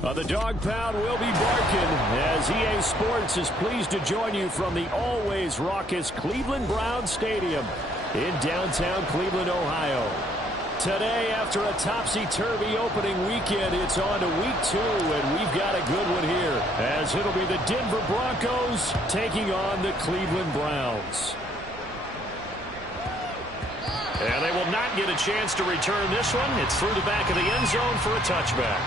The dog pound will be barking as EA Sports is pleased to join you from the always raucous Cleveland Browns Stadium in downtown Cleveland, Ohio. Today, after a topsy-turvy opening weekend, it's on to week 2, and we've got a good one here, as it'll be the Denver Broncos taking on the Cleveland Browns. And they will not get a chance to return this one. It's through the back of the end zone for a touchback.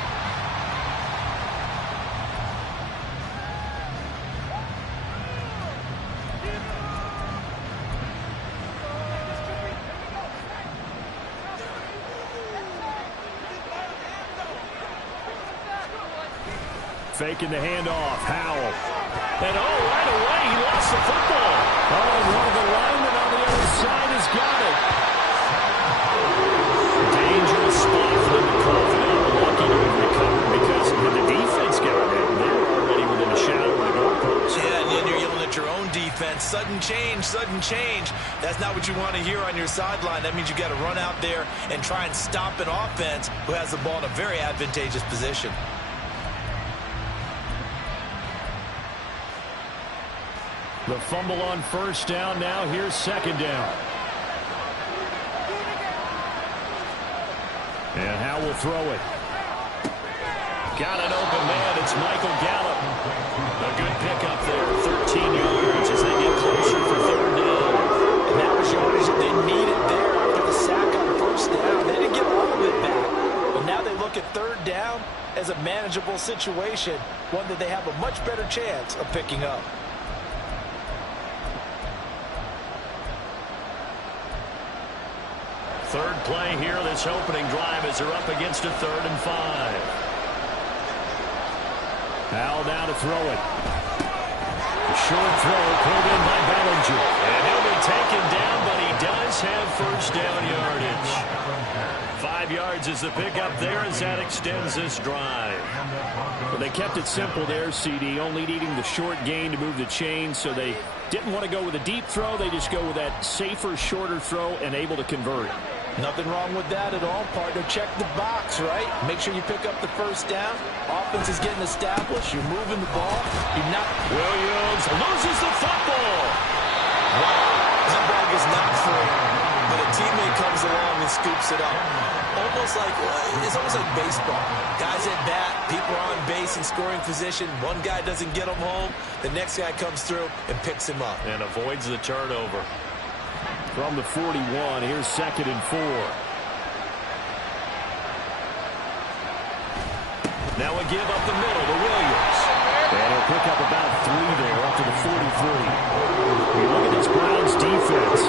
Faking the handoff. Howell. And right away, he lost the football. And one of the linemen on the other side has got it. Dangerous spot for them to call for them. Lucky to recover because when the defense got it, they were already within a shadow of the goalpost. Yeah, and then you're yelling at your own defense. Sudden change, sudden change. That's not what you want to hear on your sideline. That means you got to run out there and try and stop an offense who has the ball in a very advantageous position. The fumble on first down. Now here's second down. And Howe will throw it. Got an open man. It's Michael Gallup. A good pickup there. 13 yards as they get closer for third down. And that was yardage that they needed there after the sack on first down. They didn't get all of it back. But now they look at third down as a manageable situation, one that they have a much better chance of picking up. Third play here, this opening drive as they're up against a 3rd and 5. Howell now to throw it. A short throw pulled in by Bellinger. And he'll be taken down, but he does have first down yardage. 5 yards is the pickup there as that extends this drive. Well, they kept it simple there, CD, only needing the short gain to move the chain, so they didn't want to go with a deep throw. They just go with that safer, shorter throw and able to convert. Nothing wrong with that at all, partner. Check the box, right? Make sure you pick up the first down. Offense is getting established. You're moving the ball. You're not. Williams loses the football. Wow. That ball was not free, but a teammate comes along and scoops it up. It's almost like baseball. Guys at bat, people are on base in scoring position. One guy doesn't get him home. The next guy comes through and picks him up. And avoids the turnover. From the 41, here's 2nd and 4. Now a give up the middle to Williams. And he'll pick up about 3 there up to the 43. You look at this Browns defense.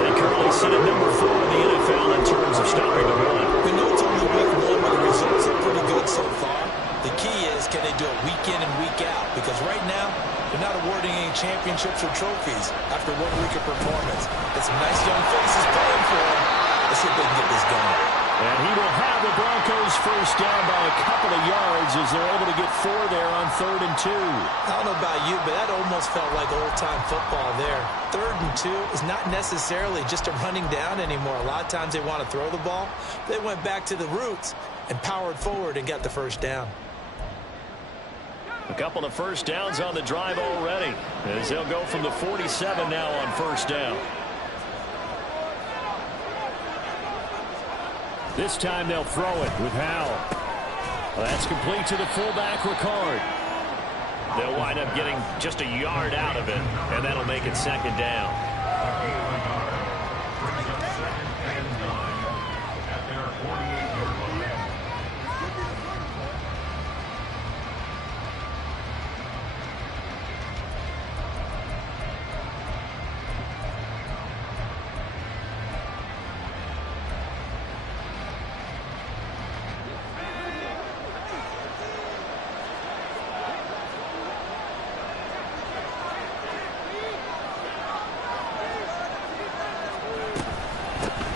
They currently sit at number 4 in the NFL in terms of stopping the run. We know it's only week 1, but the results are pretty good so far. The key is, can they do it week in and week out? Because right now, they're not awarding any championships or trophies after 1 week of performance. There's some nice young faces playing for him. Let's see if they can get this going. And he will have the Broncos first down by a couple of yards as they're able to get 4 there on 3rd and 2. I don't know about you, but that almost felt like old-time football there. 3rd and 2 is not necessarily just a running down anymore. A lot of times they want to throw the ball. They went back to the roots and powered forward and got the first down. A couple of first downs on the drive already as they'll go from the 47 now on first down. This time they'll throw it with Howell. Well, that's complete to the fullback, Ricard. They'll wind up getting just a yard out of it, and that'll make it 2nd down.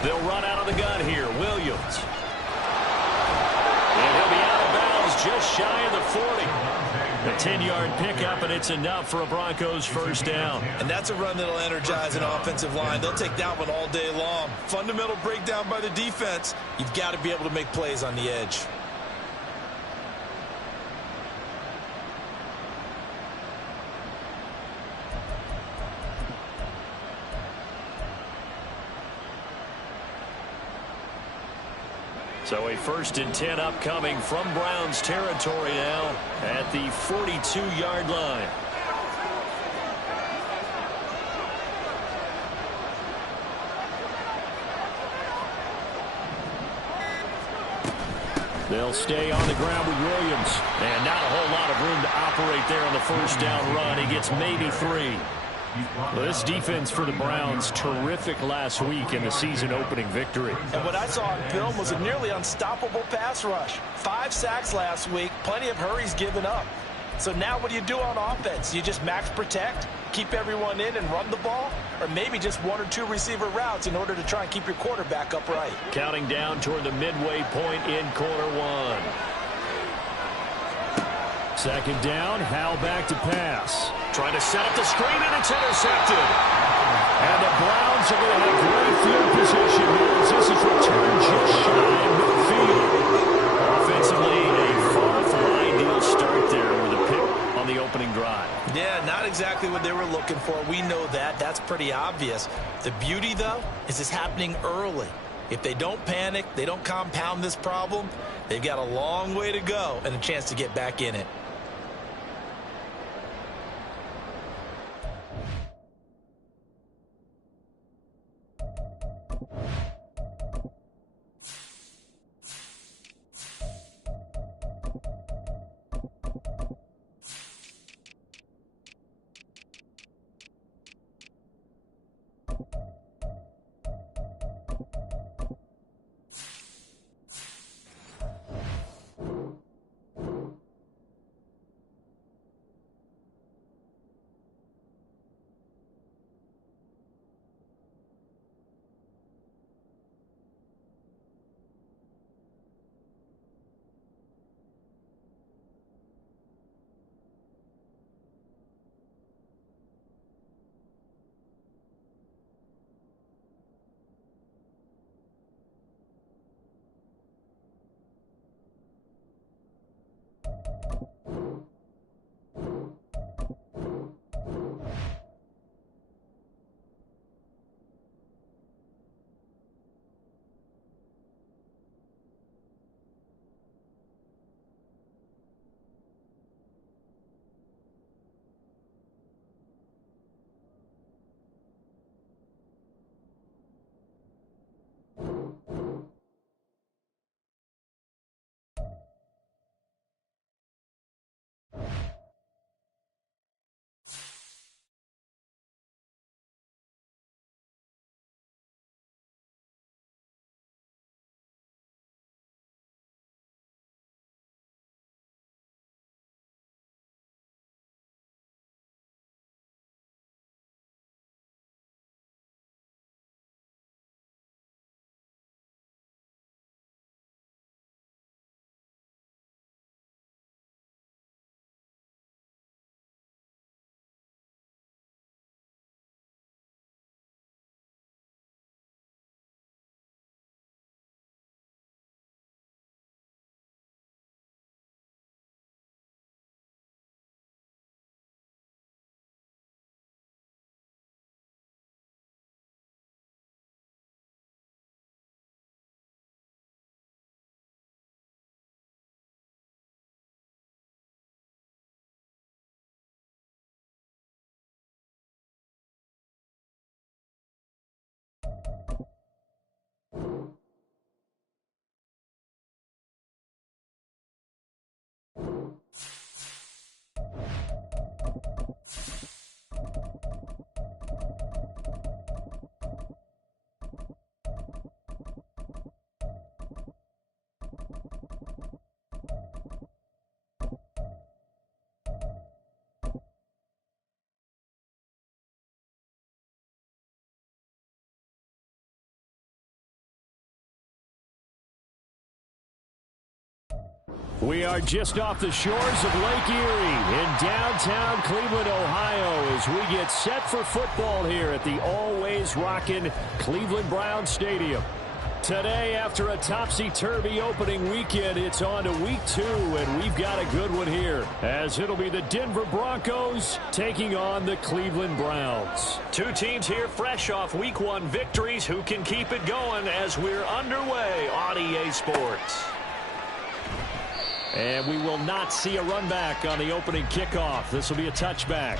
They'll run out of the gun here. Williams. And he'll be out of bounds just shy of the 40. A 10-yard pickup, and it's enough for a Broncos first down. And that's a run that'll energize an offensive line. They'll take that one all day long. Fundamental breakdown by the defense. You've got to be able to make plays on the edge. So a 1st and 10 upcoming from Browns territory now at the 42-yard line. They'll stay on the ground with Williams. And not a whole lot of room to operate there on the 1st down run. He gets maybe 3. Well, this defense for the Browns, terrific last week in the season-opening victory. And what I saw on film was a nearly unstoppable pass rush. 5 sacks last week, plenty of hurries given up. So now what do you do on offense? You just max protect, keep everyone in and run the ball, or maybe just 1 or 2 receiver routes in order to try and keep your quarterback upright. Counting down toward the midway point in quarter 1. 2nd down, Howell back to pass. Trying to set up the screen, and it's intercepted. And the Browns are going to have great field position here as this is returned just shy of midfield. Offensively, a far from ideal start there with a pick on the opening drive. Yeah, not exactly what they were looking for. We know that. That's pretty obvious. The beauty, though, is it's happening early. If they don't panic, they don't compound this problem, they've got a long way to go and a chance to get back in it. We are just off the shores of Lake Erie in downtown Cleveland, Ohio, as we get set for football here at the always rockin' Cleveland Browns Stadium. Today, after a topsy-turvy opening weekend, it's on to week 2, and we've got a good one here, as it'll be the Denver Broncos taking on the Cleveland Browns. Two teams here fresh off week 1 victories who can keep it going as we're underway on EA Sports. And we will not see a run back on the opening kickoff. This will be a touchback.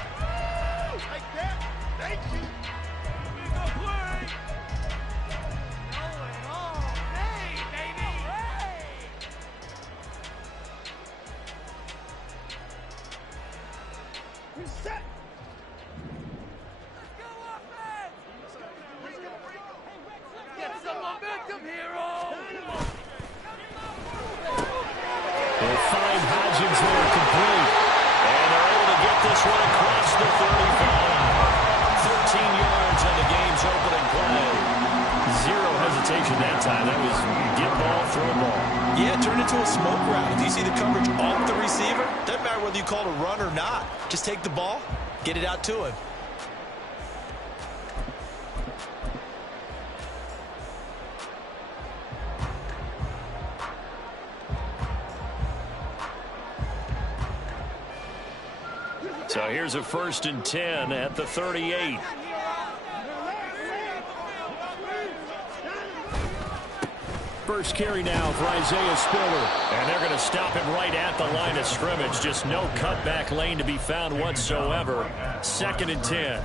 That time. That was get ball, throw ball. Yeah, it turned into a smoke route. Do you see the coverage off the receiver? Doesn't matter whether you call it a run or not. Just take the ball, get it out to him. So here's a 1st and 10 at the 38. First carry now for Isaiah Spiller. And they're going to stop him right at the line of scrimmage. Just no cutback lane to be found whatsoever. 2nd and 10.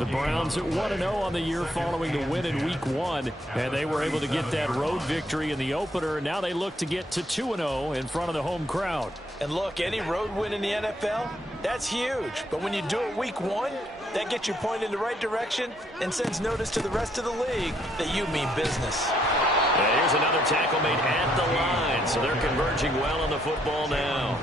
The Browns at 1-0 on the year following the win in week 1. And they were able to get that road victory in the opener. Now they look to get to 2-0 in front of the home crowd. And look, any road win in the NFL, that's huge. But when you do it week 1, that gets you pointed in the right direction and sends notice to the rest of the league that you mean business. And here's another tackle made at the line, so they're converging well on the football now.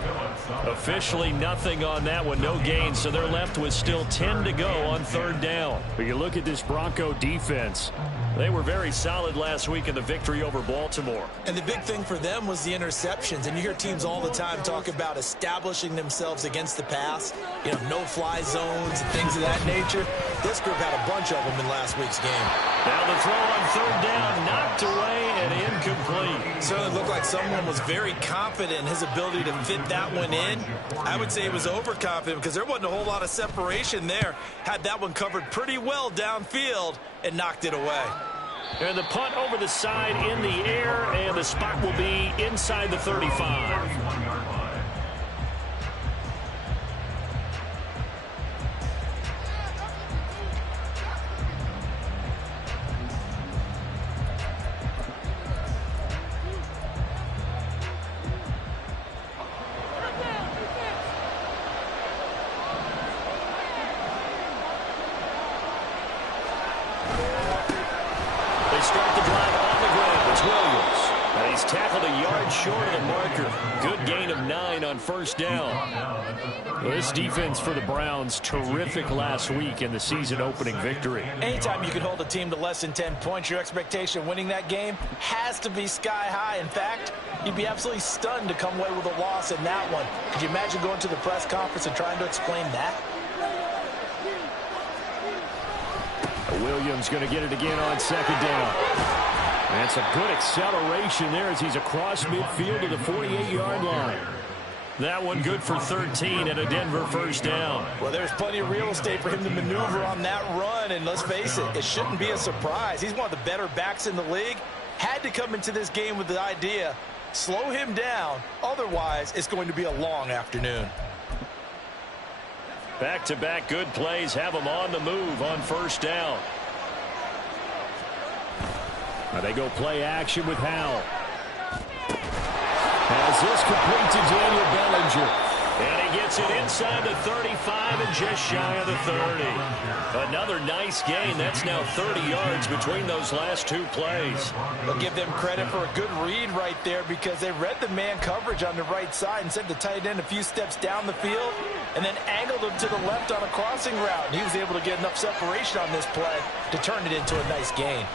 Officially nothing on that one, no gain, so they're left with still 10 to go on 3rd down. But you look at this Bronco defense. They were very solid last week in the victory over Baltimore. And the big thing for them was the interceptions. And you hear teams all the time talk about establishing themselves against the pass. You know, no-fly zones and things of that nature. This group had a bunch of them in last week's game. Now the throw on 3rd down, knocked away and incomplete. Certainly looked like someone was very confident in his ability to fit that one in. I would say he was overconfident because there wasn't a whole lot of separation there. Had that one covered pretty well downfield and knocked it away. And the punt over the side in the air, and the spot will be inside the 35. Tackled a yard short of the marker. Good gain of 9 on 1st down. This defense for the Browns, terrific last week in the season-opening victory. Anytime you can hold a team to less than 10 points, your expectation of winning that game has to be sky high. In fact, you'd be absolutely stunned to come away with a loss in that one. Could you imagine going to the press conference and trying to explain that? Williams going to get it again on 2nd down. And some good acceleration there as he's across midfield to the 48-yard line. That one good for 13 and a Denver 1st down. Well, there's plenty of real estate for him to maneuver on that run, and let's face it, it shouldn't be a surprise. He's one of the better backs in the league. Had to come into this game with the idea, slow him down, otherwise it's going to be a long afternoon. Back-to-back good plays have him on the move on 1st down. Now they go play action with Howell. Has this complete to Daniel Bellinger. And he gets it inside the 35 and just shy of the 30. Another nice gain. That's now 30 yards between those last 2 plays. I'll give them credit for a good read right there because they read the man coverage on the right side and sent the tight end a few steps down the field and then angled him to the left on a crossing route. And he was able to get enough separation on this play to turn it into a nice gain.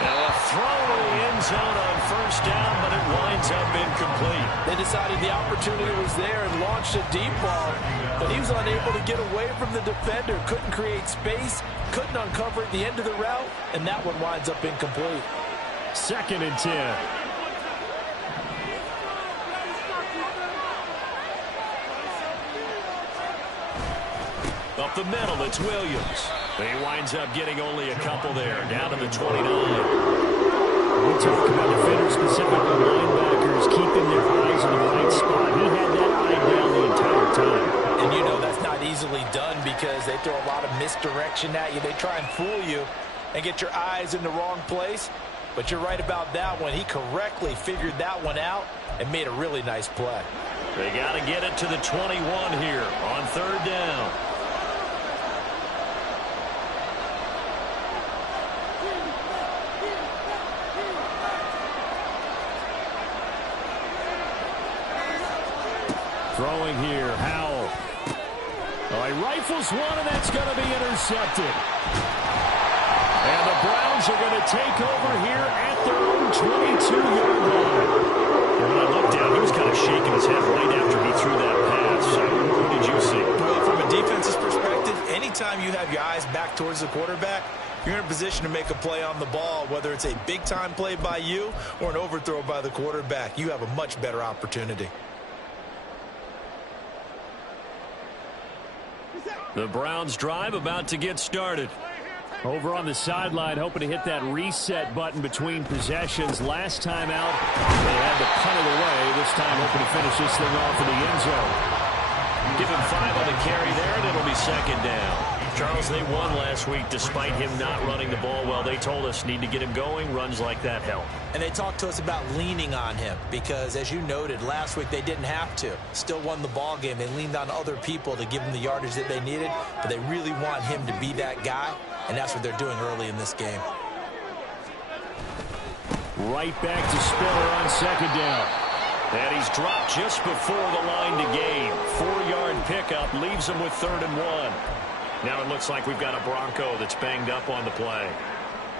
Now a throw to the end zone on 1st down, but it winds up incomplete. They decided the opportunity was there and launched a deep ball, but he was unable to get away from the defender, couldn't create space, couldn't uncover at the end of the route, and that one winds up incomplete. 2nd and 10. Up the middle, it's Williams. He winds up getting only a couple there, down to the 29. We talk about defenders, specifically linebackers, keeping their eyes in the right spot. He had that eye down the entire time. And you know that's not easily done because they throw a lot of misdirection at you. They try and fool you and get your eyes in the wrong place. But you're right about that one. He correctly figured that one out and made a really nice play. They got to get it to the 21 here on 3rd down. Throwing here, Howell. Oh, he rifles one, and that's going to be intercepted. And the Browns are going to take over here at their own 22-yard line. And when I looked down, he was kind of shaking his head right after he threw that pass. So what did you see? Well, from a defense's perspective, anytime you have your eyes back towards the quarterback, you're in a position to make a play on the ball, whether it's a big-time play by you or an overthrow by the quarterback. You have a much better opportunity. The Browns drive about to get started. Over on the sideline, hoping to hit that reset button between possessions. Last time out, they had to punt it away. This time, hoping to finish this thing off in the end zone. Give him 5 on the carry there, and it'll be 2nd down. Charles, they won last week despite him not running the ball well. They told us need to get him going. Runs like that help. And they talked to us about leaning on him because, as you noted, last week they didn't have to. Still won the ball game. They leaned on other people to give them the yardage that they needed, but they really want him to be that guy, and that's what they're doing early in this game. Right back to Spiller on 2nd down. And he's dropped just before the line to gain. 4-yard pickup leaves him with 3rd and 1. Now it looks like we've got a Bronco that's banged up on the play.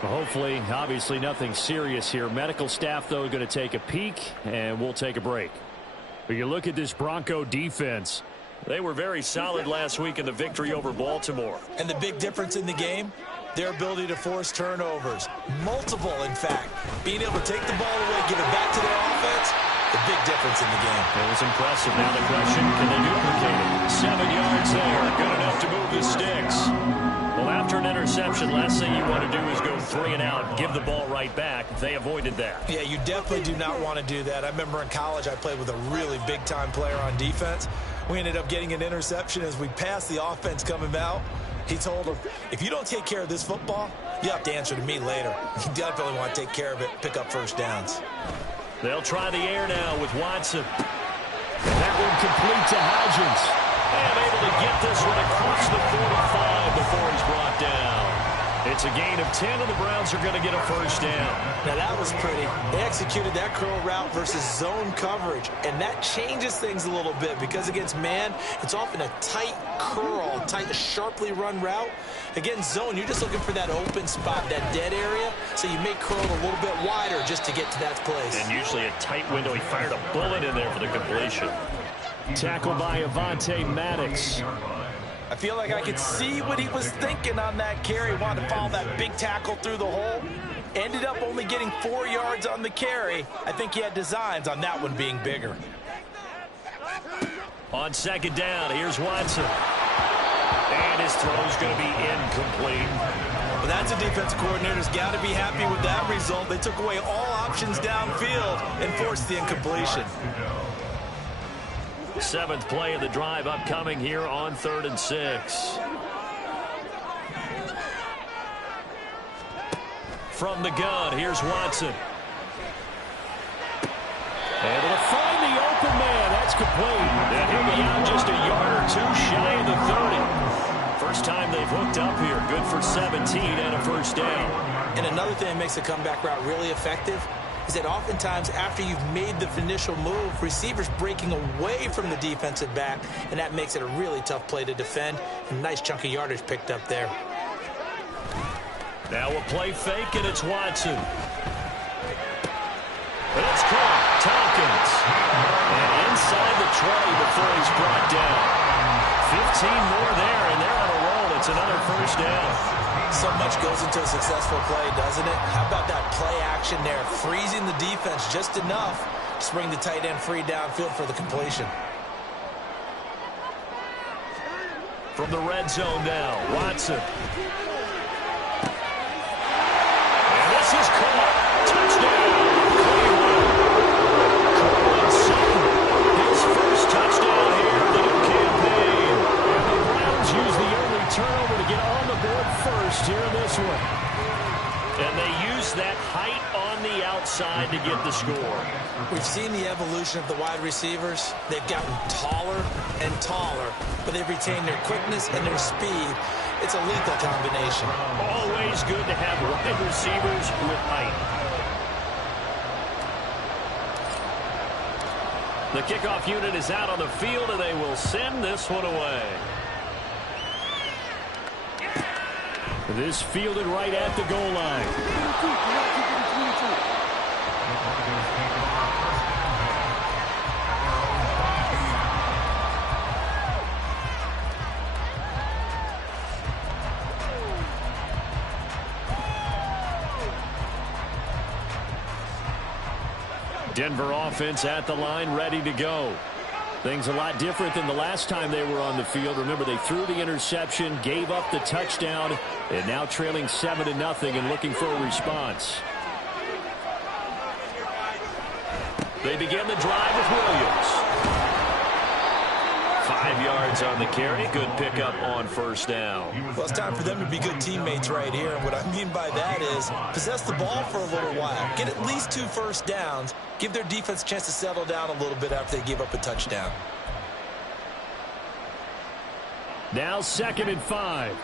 Well, hopefully, obviously nothing serious here. Medical staff, though, going to take a peek, and we'll take a break. But you look at this Bronco defense. They were very solid last week in the victory over Baltimore. And the big difference in the game, their ability to force turnovers. Multiple, in fact. Being able to take the ball away, give it back to their offense, the big difference in the game. It was impressive. Now the question, can they duplicate it? 7 yards there, good enough to move the sticks. Well, after an interception, last thing you want to do is go 3 and out, give the ball right back. They avoided that. Yeah, you definitely do not want to do that. I remember in college I played with a really big-time player on defense. We ended up getting an interception as we passed the offense coming out. He told him, if you don't take care of this football, you have to answer to me later. You definitely want to take care of it, pick up 1st downs. They'll try the air now with Watson. And that one complete to Hodgins. And able to get this one across the 45 before he's brought down. It's a gain of 10, and the Browns are going to get a 1st down. Now that was pretty. They executed that curl route versus zone coverage, and that changes things a little bit because against man, it's often a tight curl, tight, sharply run route. Against zone, you're just looking for that open spot, that dead area, so you may curl a little bit wider just to get to that place. And usually a tight window. He fired a bullet in there for the completion. Tackled by Avonte Maddox. I feel like I could see what he was thinking on that carry. Wanted to follow that big tackle through the hole. Ended up only getting 4 yards on the carry. I think he had designs on that one being bigger. On 2nd down, here's Watson. And his throw's going to be incomplete. Well, that's a defensive coordinator's got to be happy with that result. They took away all options downfield and forced the incompletion. 7th play of the drive upcoming here on 3rd and 6. From the gun, here's Watson. Able to find the open man. That's complete. And he'll be out just a yard or 2 shy of the 30. First time they've hooked up here. Good for 17 and a 1st down. And another thing that makes the comeback route really effective is that oftentimes after you've made the initial move, receivers breaking away from the defensive back, and that makes it a really tough play to defend. A nice chunk of yardage picked up there. Now a play fake, and it's Watson. And it's caught. before he's brought down. 15 more there, and they're on a roll. It's another first down. So much goes into a successful play, doesn't it? How about that play action there, freezing the defense just enough to bring the tight end free downfield for the completion. From the red zone now, Watson. And this is caught. Touchdown, Cleveland. His first touchdown here of the new campaign. And the Browns use the early turnover to get on the board first here in this one. And they use that height on the outside to get the score. We've seen the evolution of the wide receivers. They've gotten taller and taller, but they've retained their quickness and their speed. It's a lethal combination. Always good to have wide receivers with height. The kickoff unit is out on the field, and they will send this one away. This fielded right at the goal line. Denver offense at the line, ready to go. Things a lot different than the last time they were on the field. Remember, they threw the interception, gave up the touchdown, and now trailing 7-0 and looking for a response. They begin the drive with Williams. 5 yards on the carry. Good pickup on first down. Well, it's time for them to be good teammates right here. And what I mean by that is possess the ball for a little while. Get at least 2 first downs. Give their defense a chance to settle down a little bit after they give up a touchdown. Now 2nd and 5.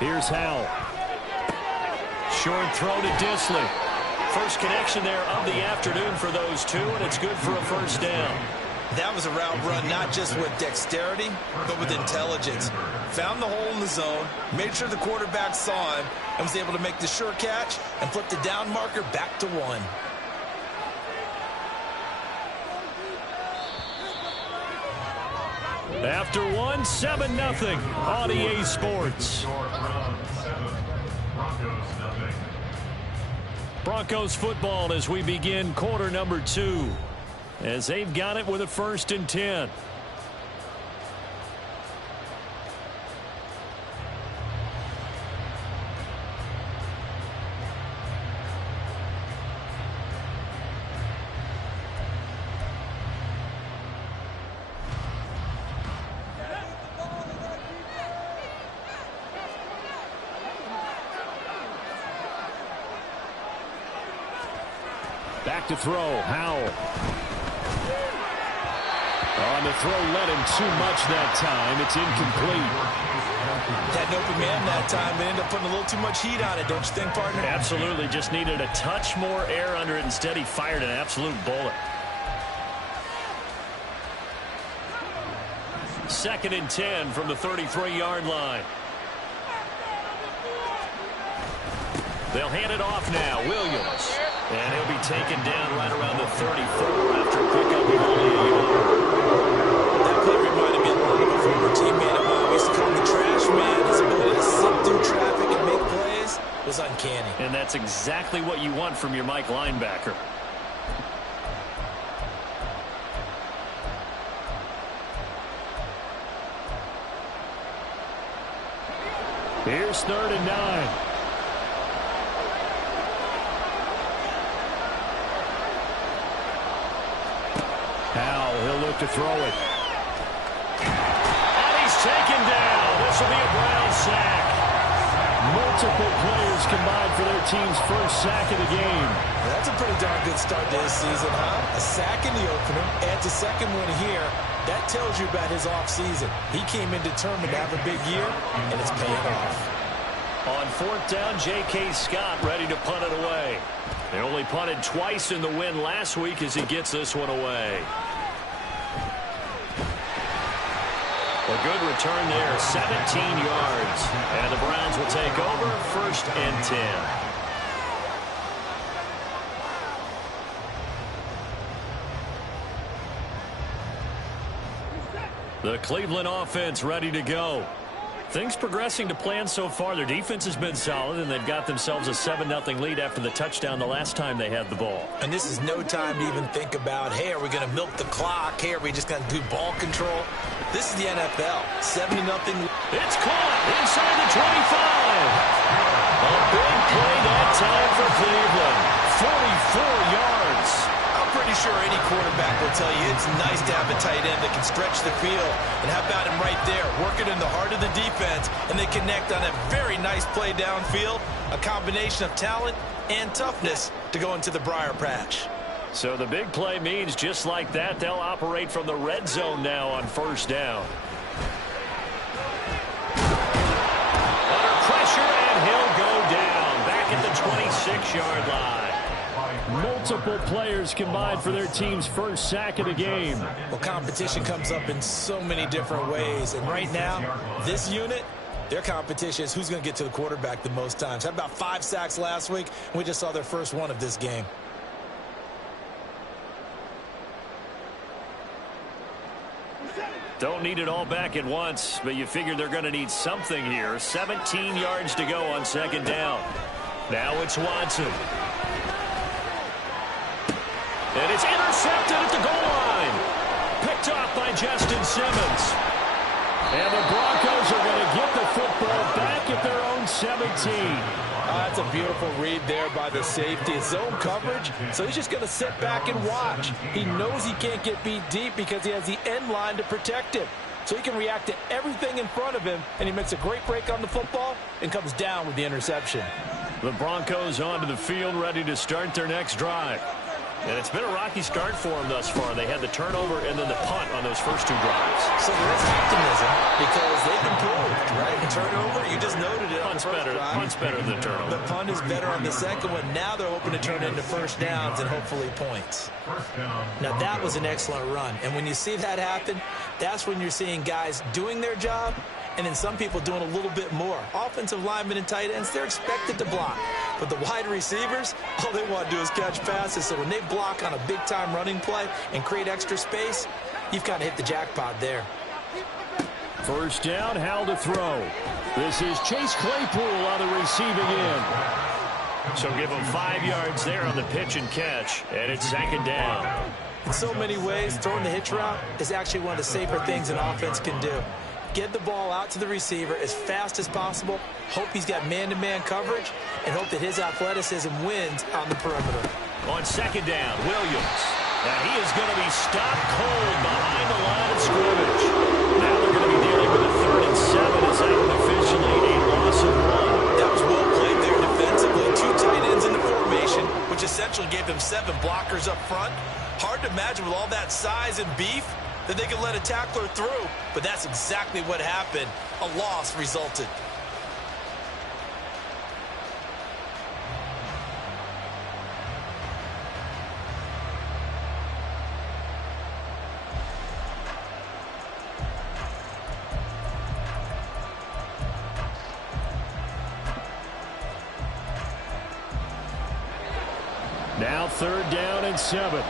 Here's Howell. Short throw to Disley. First connection there of the afternoon for those two, and it's good for a first down. That was a route run not just with dexterity, but with intelligence. Found the hole in the zone, made sure the quarterback saw him, and was able to make the sure catch and flip the down marker back to 1. After 1, 7-0 on EA Sports. Broncos football as we begin quarter number 2. As they've got it with a 1st and 10. Back to throw, Howell. On the throw, led him too much that time. It's incomplete. Had an open man that time, but ended up putting a little too much heat on it, don't you think, partner? Absolutely. Just needed a touch more air under it. Instead, he fired an absolute bullet. 2nd and 10 from the 33-yard line. They'll hand it off now. Williams. And he'll be taken down right around the 34 after a pickup of only a yard. That play reminded me a lot of a former teammate of mine. We used to call him the trash man. His ability to sit through traffic and make plays was uncanny. And that's exactly what you want from your Mike linebacker. Here's 3rd and 9. Howell, he'll look to throw it. And he's taken down. This will be a Brown sack. Multiple players combined for their team's first sack of the game. That's a pretty darn good start to his season, huh? A sack in the opener, adds a second one here. That tells you about his offseason. He came in determined to have a big year, and it's paying off. On 4th down, J.K. Scott ready to punt it away. They only punted twice in the win last week as he gets this one away. A good return there, 17 yards. And the Browns will take over, 1st and 10. The Cleveland offense ready to go. Things progressing to plan so far. Their defense has been solid, and they've got themselves a 7-0 lead after the touchdown the last time they had the ball. And this is no time to even think about, hey, are we going to milk the clock? Hey, are we just going to do ball control? This is the NFL. 70-0. It's caught inside the 25. A big play that time for Cleveland. 44 yards. I'm pretty sure any quarterback will tell you it's nice to have a tight end that can stretch the field. And how about him right there, working in the heart of the defense, and they connect on a very nice play downfield, a combination of talent and toughness to go into the briar patch. So the big play means just like that, they'll operate from the red zone now on 1st down. Under pressure, and he'll go down back at the 26-yard line. Multiple players combined for their team's first sack of the game. Well, competition comes up in so many different ways. And right now, this unit, their competition is who's going to get to the quarterback the most times. Had about 5 sacks last week, and we just saw their first one of this game. Don't need it all back at once, but you figure they're going to need something here. 17 yards to go on 2nd down. Now it's Watson. And it's intercepted at the goal line. Picked off by Justin Simmons. And the Broncos are going to get the football back at their own 17. That's a beautiful read there by the safety. It's zone coverage, so he's just going to sit back and watch. He knows he can't get beat deep because he has the end line to protect him. So he can react to everything in front of him, and he makes a great break on the football and comes down with the interception. The Broncos onto the field, ready to start their next drive. And it's been a rocky start for them thus far. They had the turnover and then the punt on those first 2 drives. So there is optimism because they've improved, right? The turnover, you just noted it. Punt's better than the turnover. The punt is better on the second one. Now they're hoping to turn it into 1st downs and hopefully points. Now that was an excellent run. And when you see that happen, that's when you're seeing guys doing their job and then some people doing a little bit more. Offensive linemen and tight ends, they're expected to block. But the wide receivers, all they want to do is catch passes. So when they block on a big-time running play and create extra space, you've kind of hit the jackpot there. 1st down, Howell to throw. This is Chase Claypool on the receiving end. So give him 5 yards there on the pitch and catch, and it's 2nd down. In so many ways, throwing the hitch route is actually one of the safer things an offense can do. Get the ball out to the receiver as fast as possible, hope he's got man-to-man coverage, and hope that his athleticism wins on the perimeter. On 2nd down, Williams. And he is going to be stopped cold behind the line of scrimmage. Now they're going to be dealing with a 3rd and 7 as that officially a loss of 1. That was well played there defensively. 2 tight ends in the formation, which essentially gave them 7 blockers up front. Hard to imagine with all that size and beef that they could let a tackler through, but that's exactly what happened. A loss resulted. Now 3rd down and 7.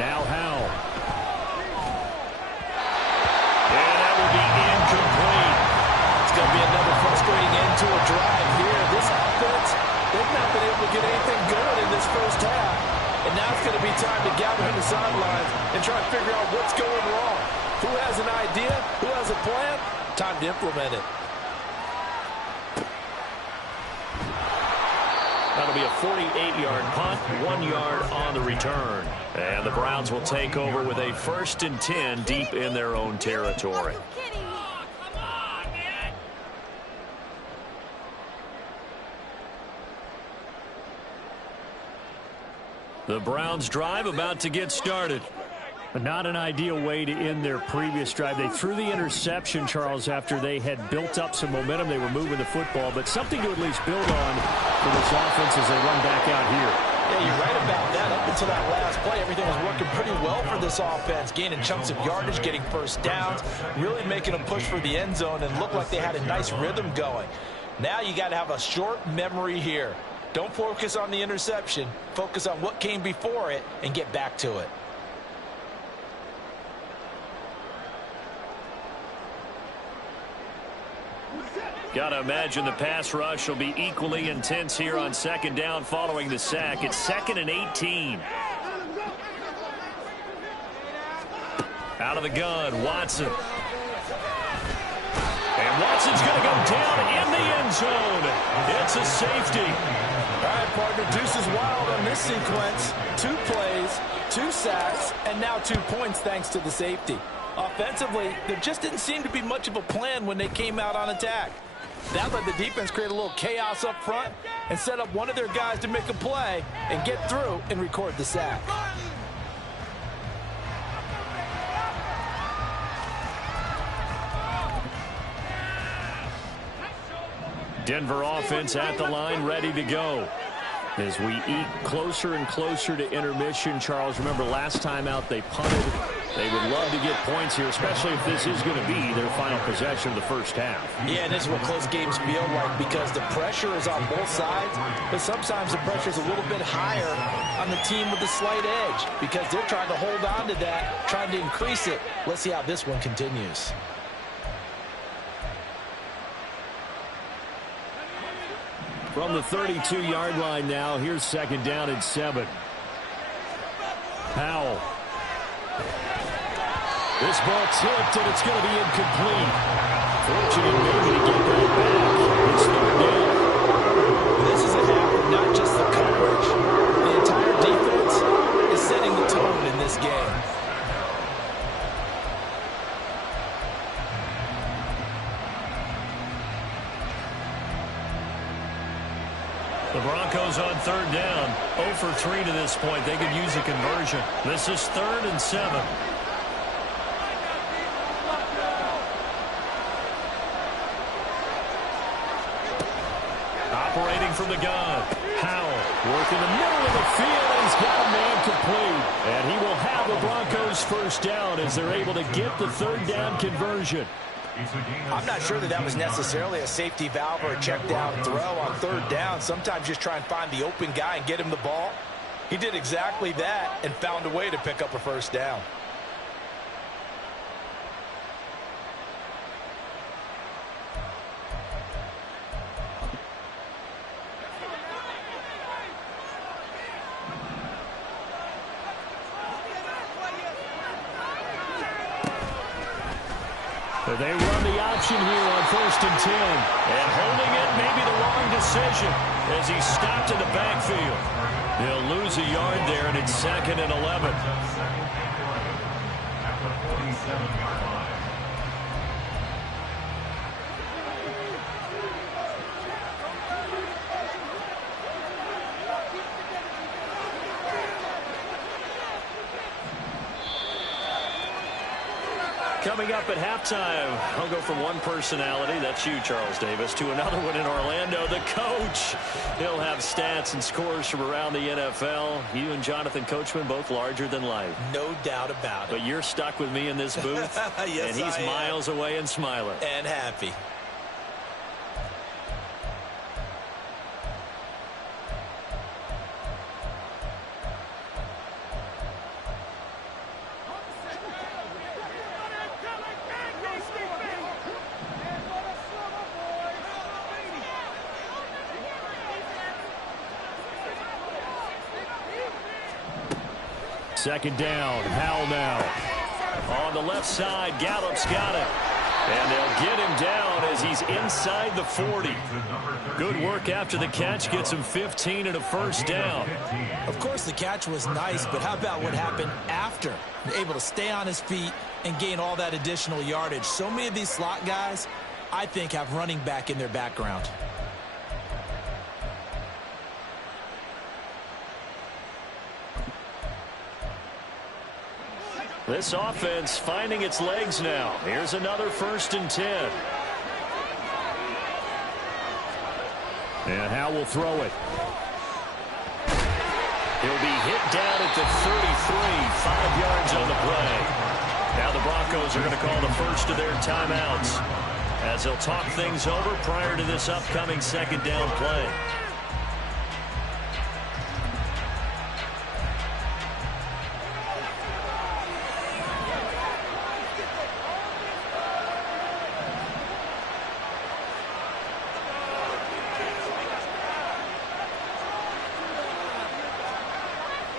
Now Howell. And that will be incomplete. It's going to be another frustrating end to a drive here. This offense, they've not been able to get anything going in this first half. And now it's going to be time to gather on the sidelines and try to figure out what's going wrong. Who has an idea? Who has a plan? Time to implement it. That'll be a 48-yard punt, 1 yard on the return. And the Browns will take over with a 1st and 10 deep in their own territory. The Browns drive about to get started. But not an ideal way to end their previous drive. They threw the interception, Charles, after they had built up some momentum. They were moving the football, but something to at least build on for this offense as they run back out here. Yeah, you're right about that. Up until that last play, everything was working pretty well for this offense, gaining chunks of yardage, getting first downs, really making a push for the end zone, and looked like they had a nice rhythm going. Now you got to have a short memory here. Don't focus on the interception. Focus on what came before it and get back to it. Got to imagine the pass rush will be equally intense here on second down following the sack. It's 2nd and 18. Out of the gun, Watson. And Watson's going to go down in the end zone. It's a safety. All right, partner, deuce is wild on this sequence. 2 plays, 2 sacks, and now 2 points thanks to the safety. Offensively, there just didn't seem to be much of a plan when they came out on attack. That let the defense create a little chaos up front and set up one of their guys to make a play and get through and record the sack. Denver offense at the line, ready to go. As we eke closer and closer to intermission, Charles, remember last time out they punted. They would love to get points here, especially if this is going to be their final possession of the first half. Yeah, and this is what close games feel like because the pressure is on both sides, but sometimes the pressure is a little bit higher on the team with the slight edge because they're trying to hold on to that, trying to increase it. Let's see how this one continues. From the 32-yard line now, here's 2nd down and 7. Powell. This ball tipped, and it's going to be incomplete. Fortunate maybe to get that back. It's 3rd down. This is a half of not just the coverage. The entire defense is setting the tone in this game. The Broncos on 3rd down. 0 for 3 to this point. They could use a conversion. This is 3rd and 7. Operating from the gun. Powell working the middle of the field. He's got a man complete. And he will have the Broncos first down as they're able to get the 3rd down conversion. I'm not sure that was necessarily a safety valve or a check down throw on 3rd down. Sometimes just try and find the open guy and get him the ball. He did exactly that and found a way to pick up a first down. They run the option here on 1st and 10. And holding it may be the wrong decision as he's stopped in the backfield. They'll lose a yard there, and it's 2nd and 11. Coming up at halftime, I'll go from one personality, that's you, Charles Davis, to another one in Orlando, the coach. He'll have stats and scores from around the NFL. You and Jonathan Coachman, both larger than life. No doubt about it. But you're stuck with me in this booth, yes, and he's miles away and smiling. And happy. Second down, Howell now. On the left side, Gallup's got it. And they'll get him down as he's inside the 40. Good work after the catch, gets him 15 and a first down. Of course, the catch was nice, but how about what happened after? Able to stay on his feet and gain all that additional yardage. So many of these slot guys, I think, have running back in their background. This offense finding its legs now. Here's another 1st and 10. And Howe will throw it. He'll be hit down at the 33, 5 yards on the play. Now the Broncos are going to call the first of their timeouts as they'll talk things over prior to this upcoming 2nd down play.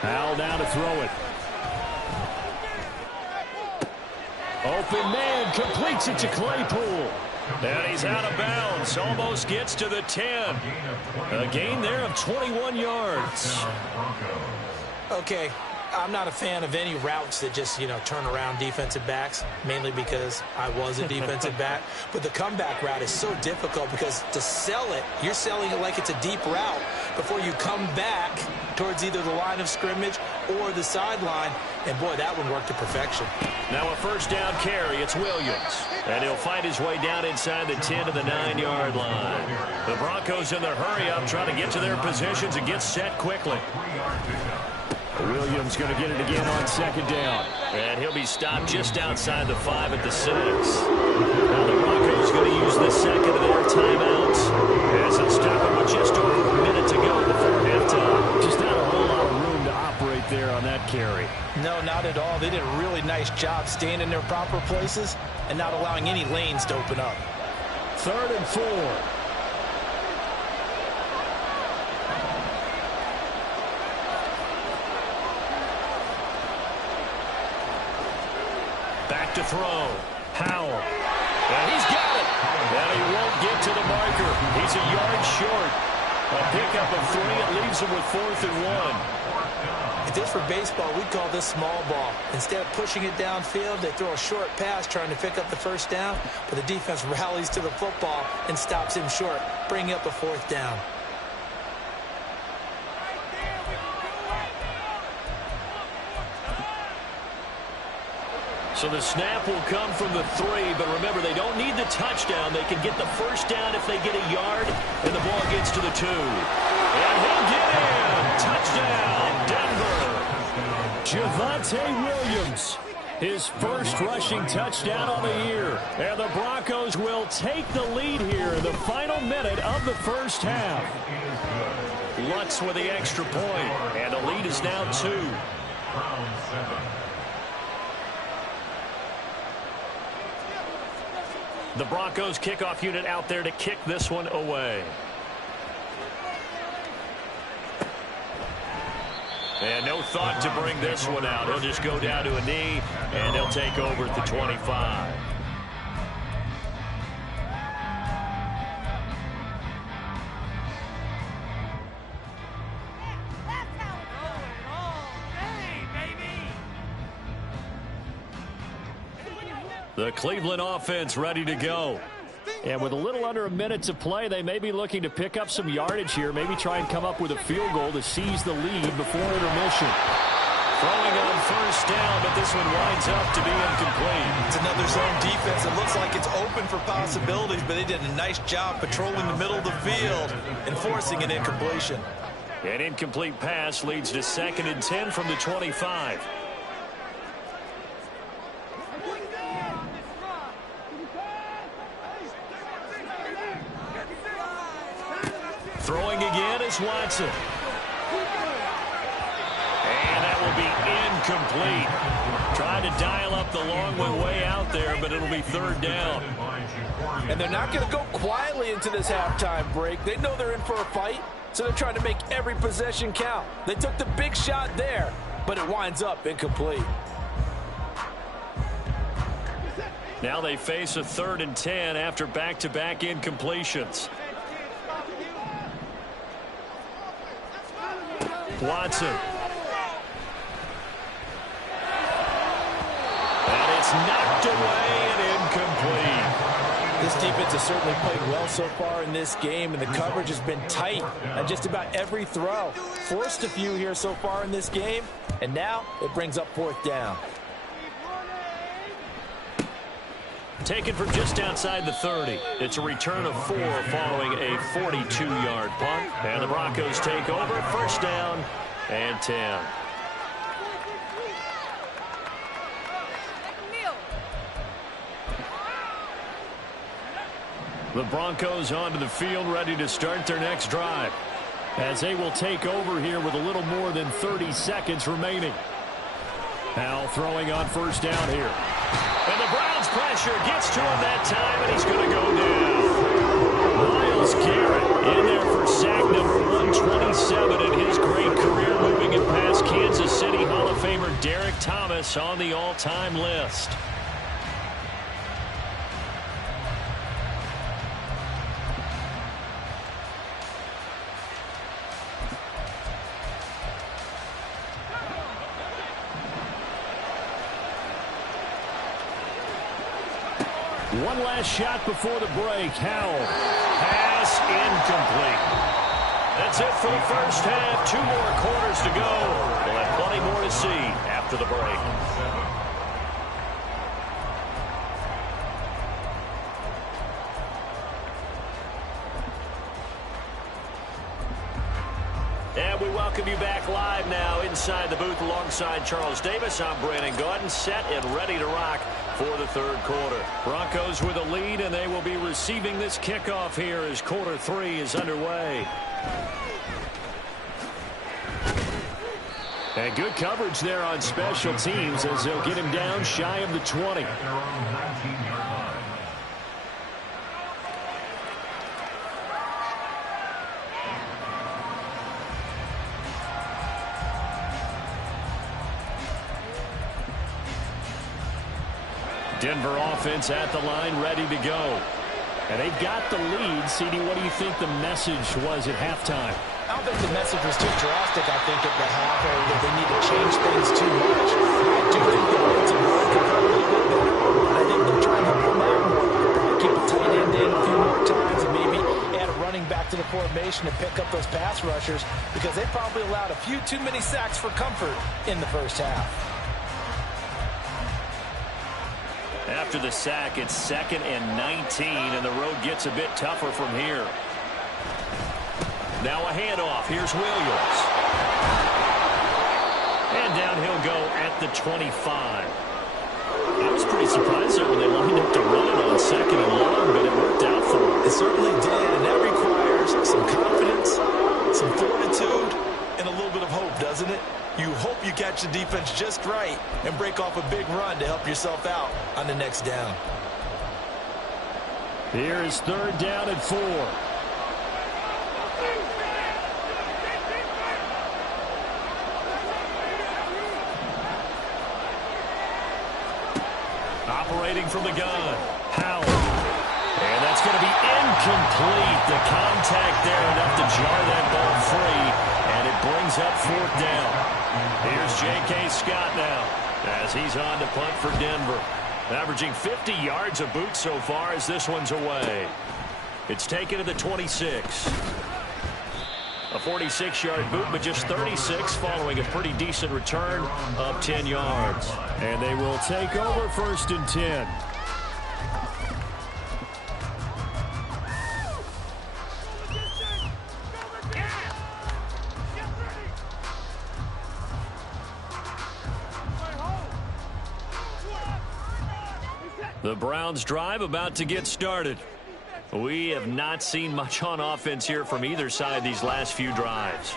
Howell down to throw it. Open man, completes it to Claypool. And he's out of bounds, almost gets to the 10. A gain there of 21 yards. Okay, I'm not a fan of any routes that just, turn around defensive backs, mainly because I was a defensive back. But the comeback route is so difficult because to sell it, you're selling it like it's a deep route before you come back towards either the line of scrimmage or the sideline. And, boy, that one worked to perfection. Now a 1st down carry. It's Williams. And he'll find his way down inside the 10 to the 9-yard line. The Broncos in their hurry-up trying to get to their positions and get set quickly. Williams going to get it again on 2nd down. And he'll be stopped just outside the 5 at the 6. Now the Broncos going to use the 2nd of their timeouts as it's stopped with just over a minute to go before halftime. Just not a whole lot of room to operate there on that carry. No, not at all. They did a really nice job staying in their proper places and not allowing any lanes to open up. 3rd and 4. Back to throw. Howell. And he's got it. And he won't get to the marker. He's a yard short. A pickup of 3. It leaves him with 4th and 1. If this were baseball, we'd call this small ball. Instead of pushing it downfield, they throw a short pass trying to pick up the 1st down, but the defense rallies to the football and stops him short, bringing up a 4th down. So the snap will come from the 3, but remember, they don't need the touchdown. They can get the 1st down if they get a yard, and the ball gets to the 2. And he'll get in. Touchdown, Denver. Javonte Williams, his 1st rushing touchdown on the year. And the Broncos will take the lead here in the final minute of the 1st half. Lutz with the extra point, and the lead is now 2. The Broncos kickoff unit out there to kick this one away. And no thought to bring this one out. He'll just go down to a knee, and he'll take over at the 25. The Cleveland offense ready to go. And with a little under a minute to play, they may be looking to pick up some yardage here, maybe try and come up with a field goal to seize the lead before intermission. Throwing on 1st down, but this one winds up to be incomplete. It's another zone defense. It looks like it's open for possibilities, but they did a nice job patrolling the middle of the field and forcing an incompletion. An incomplete pass leads to 2nd and 10 from the 25. Throwing again is Watson. And that will be incomplete. Trying to dial up the long one way out there, but it'll be 3rd down. And they're not going to go quietly into this halftime break. They know they're in for a fight, so they're trying to make every possession count. They took the big shot there, but it winds up incomplete. Now they face a 3rd and 10 after back-to-back incompletions. Watson. And it's knocked away and incomplete. This defense has certainly played well so far in this game, and the coverage has been tight on just about every throw. Forced a few here so far in this game, and now it brings up 4th down. Taken from just outside the 30. It's a return of 4 following a 42-yard punt. And the Broncos take over. First down and 10. The Broncos onto the field, ready to start their next drive, as they will take over here with a little more than 30 seconds remaining. Howell throwing on first down here. And the Browns pressure gets to him that time, and he's going to go down. Myles Garrett in there for sack number 127 in his great career, moving it past Kansas City Hall of Famer Derek Thomas on the all-time list. One last shot before the break. Howell. Pass incomplete. That's it for the first half. 2 more quarters to go. We'll have plenty more to see after the break. And we welcome you back live now inside the booth alongside Charles Davis. I'm Brandon Gaudin, set and ready to rock for the third quarter. Broncos with a lead, and they will be receiving this kickoff here as quarter 3 is underway. And good coverage there on special teams as they'll get him down shy of the 20. Denver offense at the line, ready to go. And they've got the lead. CD, what do you think the message was at halftime? I don't think the message was too drastic, I think, at the half, or that they need to change things too much. I do think the offensive line could play a little bit better, but I think they're trying to help them out more. Keep a tight end in a few more times and maybe add a running back to the formation and pick up those pass rushers, because they probably allowed a few too many sacks for comfort in the first half. After the sack, it's 2nd and 19, and the road gets a bit tougher from here. Now a handoff. Here's Williams. And down he'll go at the 25. I was pretty surprised there when they lined up to run it on 2nd and long, but it worked out for them. It certainly did, and that requires some confidence, some fortitude, and a little bit of hope, doesn't it? You hope you catch the defense just right and break off a big run to help yourself out on the next down. Here's 3rd down and 4. Operating from the gun, Howell. And that's going to be incomplete. The contact there enough to jar that ball free, and it brings up 4th down. Here's J.K. Scott now as he's on to punt for Denver. Averaging 50 yards a boot so far as this one's away. It's taken to the 26. A 46-yard boot, but just 36 following a pretty decent return of 10 yards. And they will take over 1st and 10. The Browns drive about to get started. We have not seen much on offense here from either side these last few drives.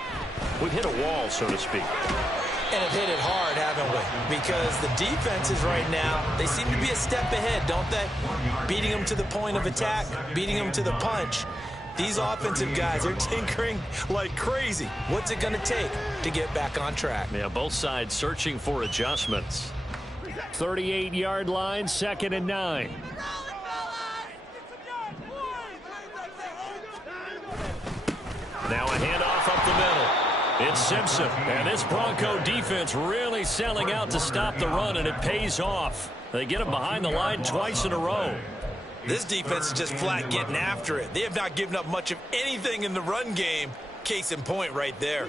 We've hit a wall, so to speak. And have hit it hard, haven't we? Because the defenses right now, they seem to be a step ahead, don't they? Beating them to the point of attack, beating them to the punch. These offensive guys are tinkering like crazy. What's it going to take to get back on track? Yeah, both sides searching for adjustments. 38-yard line, 2nd and 9. Now a handoff up the middle. It's Simpson, and this Bronco defense really selling out to stop the run, and it pays off. They get him behind the line twice in a row. This defense is just flat getting after it. They have not given up much of anything in the run game. Case in point right there.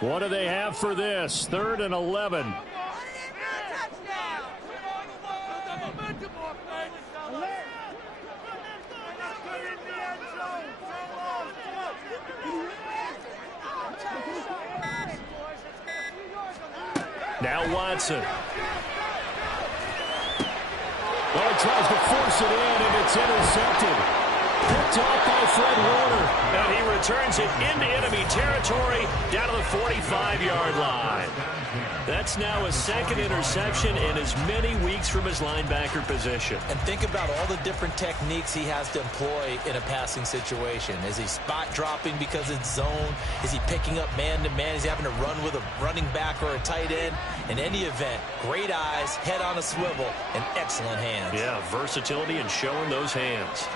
What do they have for this? 3rd and 11. Now Watson. Well, he tries to force it in, and it's intercepted. Picked off by Fred Warner. And he returns it into enemy territory down to the 45-yard line. That's now a second interception in as many weeks from his linebacker position. And think about all the different techniques he has to employ in a passing situation. Is he spot dropping because it's zone? Is he picking up man-to-man? Is he having to run with a running back or a tight end? In any event, great eyes, head on a swivel, and excellent hands. Yeah, versatility and showing those hands.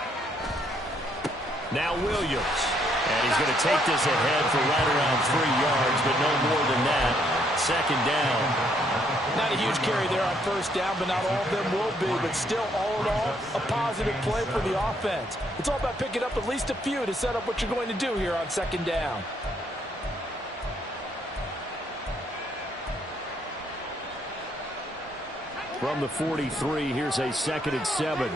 Now Williams. And he's going to take this ahead for right around 3 yards, but no more than that. Second down. Not a huge carry there on first down, but not all of them will be. But still, all in all, a positive play for the offense. It's all about picking up at least a few to set up what you're going to do here on second down. From the 43, here's a 2nd and 7.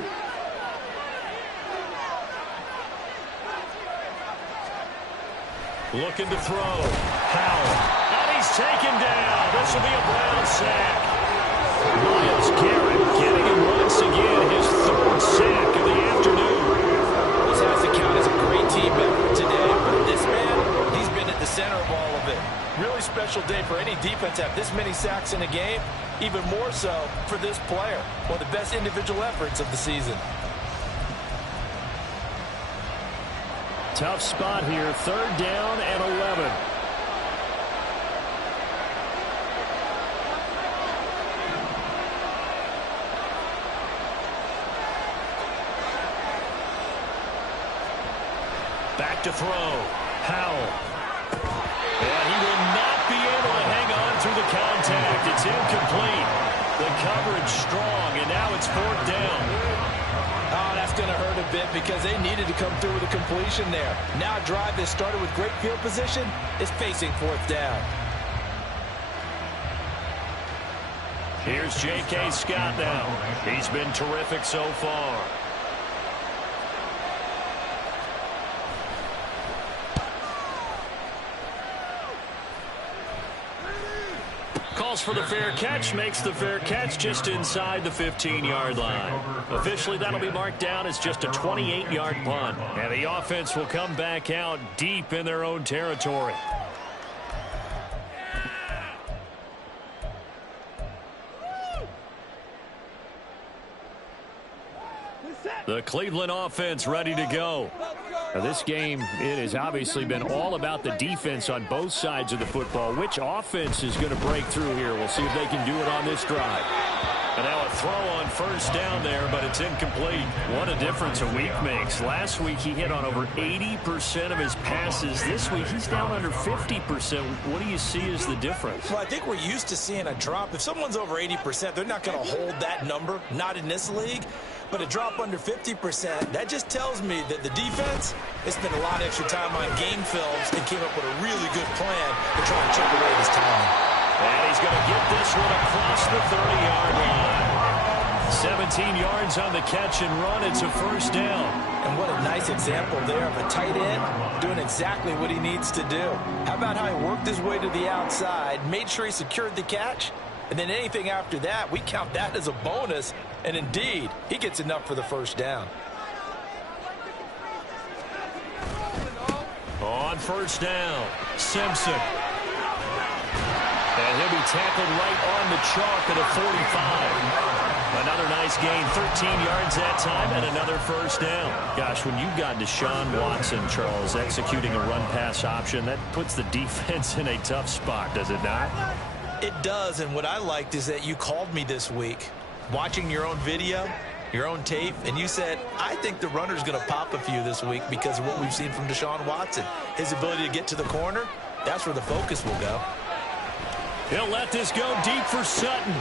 Looking to throw. Howell. And he's taken down. This will be a Brown sack. Myles Garrett getting him once again. His 3rd sack of the afternoon. This has to count as a great team effort today. But this man, he's been at the center of all of it. Really special day for any defense to have this many sacks in a game. Even more so for this player. One of the best individual efforts of the season. Tough spot here. 3rd down and 11. Back to throw. Howell. And he will not be able to hang on through the contact. It's incomplete. The coverage strong, and now it's 4th down. Oh, that's going to hurt a bit because they needed to come through with a completion there. Now a drive that started with great field position is facing 4th down. Here's J.K. Scott now. He's been terrific so far. Calls for the fair catch, makes the fair catch just inside the 15-yard line. Officially, that'll be marked down as just a 28-yard punt. And the offense will come back out deep in their own territory. The Cleveland offense ready to go. Now this game, it has obviously been all about the defense on both sides of the football. Which offense is going to break through here? We'll see if they can do it on this drive. And now a throw on first down there, but it's incomplete. What a difference a week makes. Last week he hit on over 80% of his passes. This week he's down under 50%. What do you see as the difference? Well, I think we're used to seeing a drop. If someone's over 80%, they're not going to hold that number, not in this league. But a drop under 50%, that just tells me that the defense has spent a lot of extra time on game films and came up with a really good plan to try and chip away this time. And he's going to get this one across the 30-yard line. 17 yards on the catch and run. It's a first down. And what a nice example there of a tight end doing exactly what he needs to do. How about how he worked his way to the outside, made sure he secured the catch, and then anything after that, we count that as a bonus. And indeed, he gets enough for the first down. On first down, Simpson. And he'll be tackled right on the chalk at a 45. Another nice gain, 13 yards that time, and another first down. Gosh, when you've got Deshaun Watson, Charles, executing a run-pass option, that puts the defense in a tough spot, does it not? It does, and what I liked is that you called me this week, watching your own video, your own tape, and you said, I think the runner's going to pop a few this week because of what we've seen from Deshaun Watson. His ability to get to the corner, that's where the focus will go. He'll let this go deep for Sutton.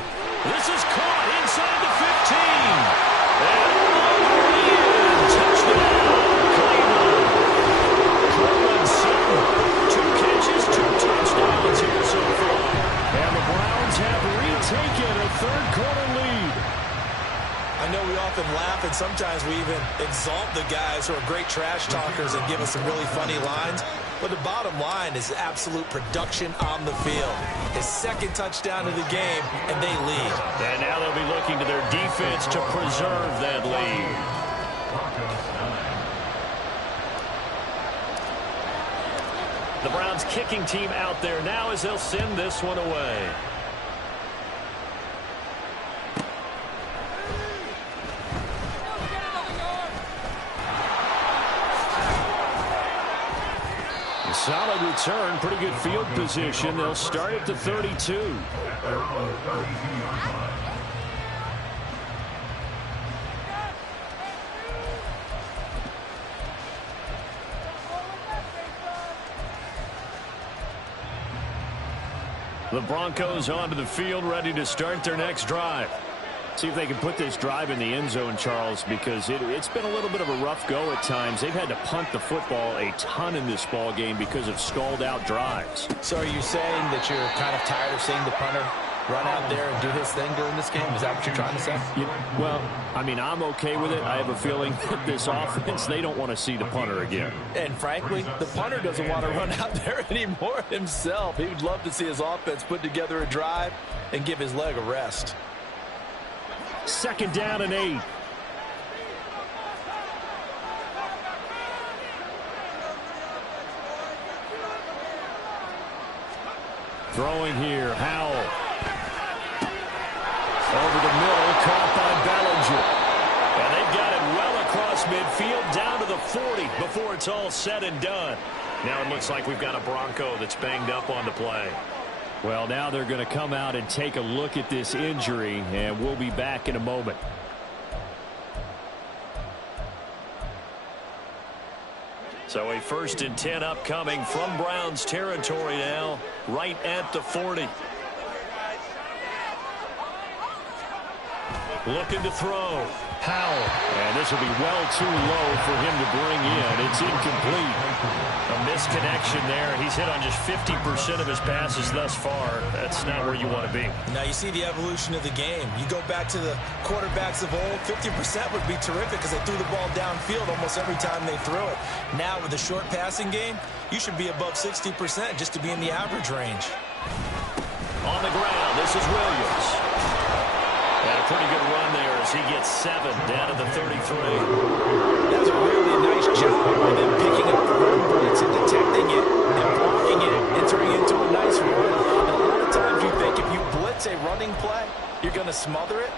This is caught inside the 15. And over in. Touchdown, Cleveland. Sutton, 2 catches, 2 touchdowns here so far. And the Browns have retaken a third-quarter lead. I know we often laugh, and sometimes we even exalt the guys who are great trash talkers and give us some really funny lines. But the bottom line is absolute production on the field. His second touchdown of the game, and they lead. And now they'll be looking to their defense to preserve that lead. The Browns kicking team out there now as they'll send this one away. Solid return, pretty good field position. They'll start at the 32. The Broncos onto the field, ready to start their next drive. See if they can put this drive in the end zone, Charles, because it's been a little bit of a rough go at times. They've had to punt the football a ton in this ball game because of stalled-out drives. So are you saying that you're kind of tired of seeing the punter run out there and do his thing during this game? Is that what you're trying to say? Yeah, well, I mean, I'm okay with it. I have a feeling that this offense, they don't want to see the punter again. And frankly, the punter doesn't want to run out there anymore himself. He would love to see his offense put together a drive and give his leg a rest. 2nd down and 8. Throwing here, Howell. Over the middle, caught by Bellinger. And they've got it well across midfield, down to the 40 before it's all said and done. Now it looks like we've got a Bronco that's banged up on the play. Well, now they're going to come out and take a look at this injury, and we'll be back in a moment. So a 1st and 10 upcoming from Browns territory now, right at the 40. Looking to throw. Howell. And this will be well too low for him to bring in. It's incomplete. A misconnection there. He's hit on just 50% of his passes thus far. That's not where you want to be. Now you see the evolution of the game. You go back to the quarterbacks of old, 50% would be terrific because they threw the ball downfield almost every time they threw it. Now with the short passing game, you should be above 60% just to be in the average range. On the ground, this is Williams. And a pretty good run there as he gets 7 down to the 33. That's a really nice job by them picking up the run blitz and detecting it and blocking it and turning it into a nice run. And a lot of times you think if you blitz a running play, you're going to smother it.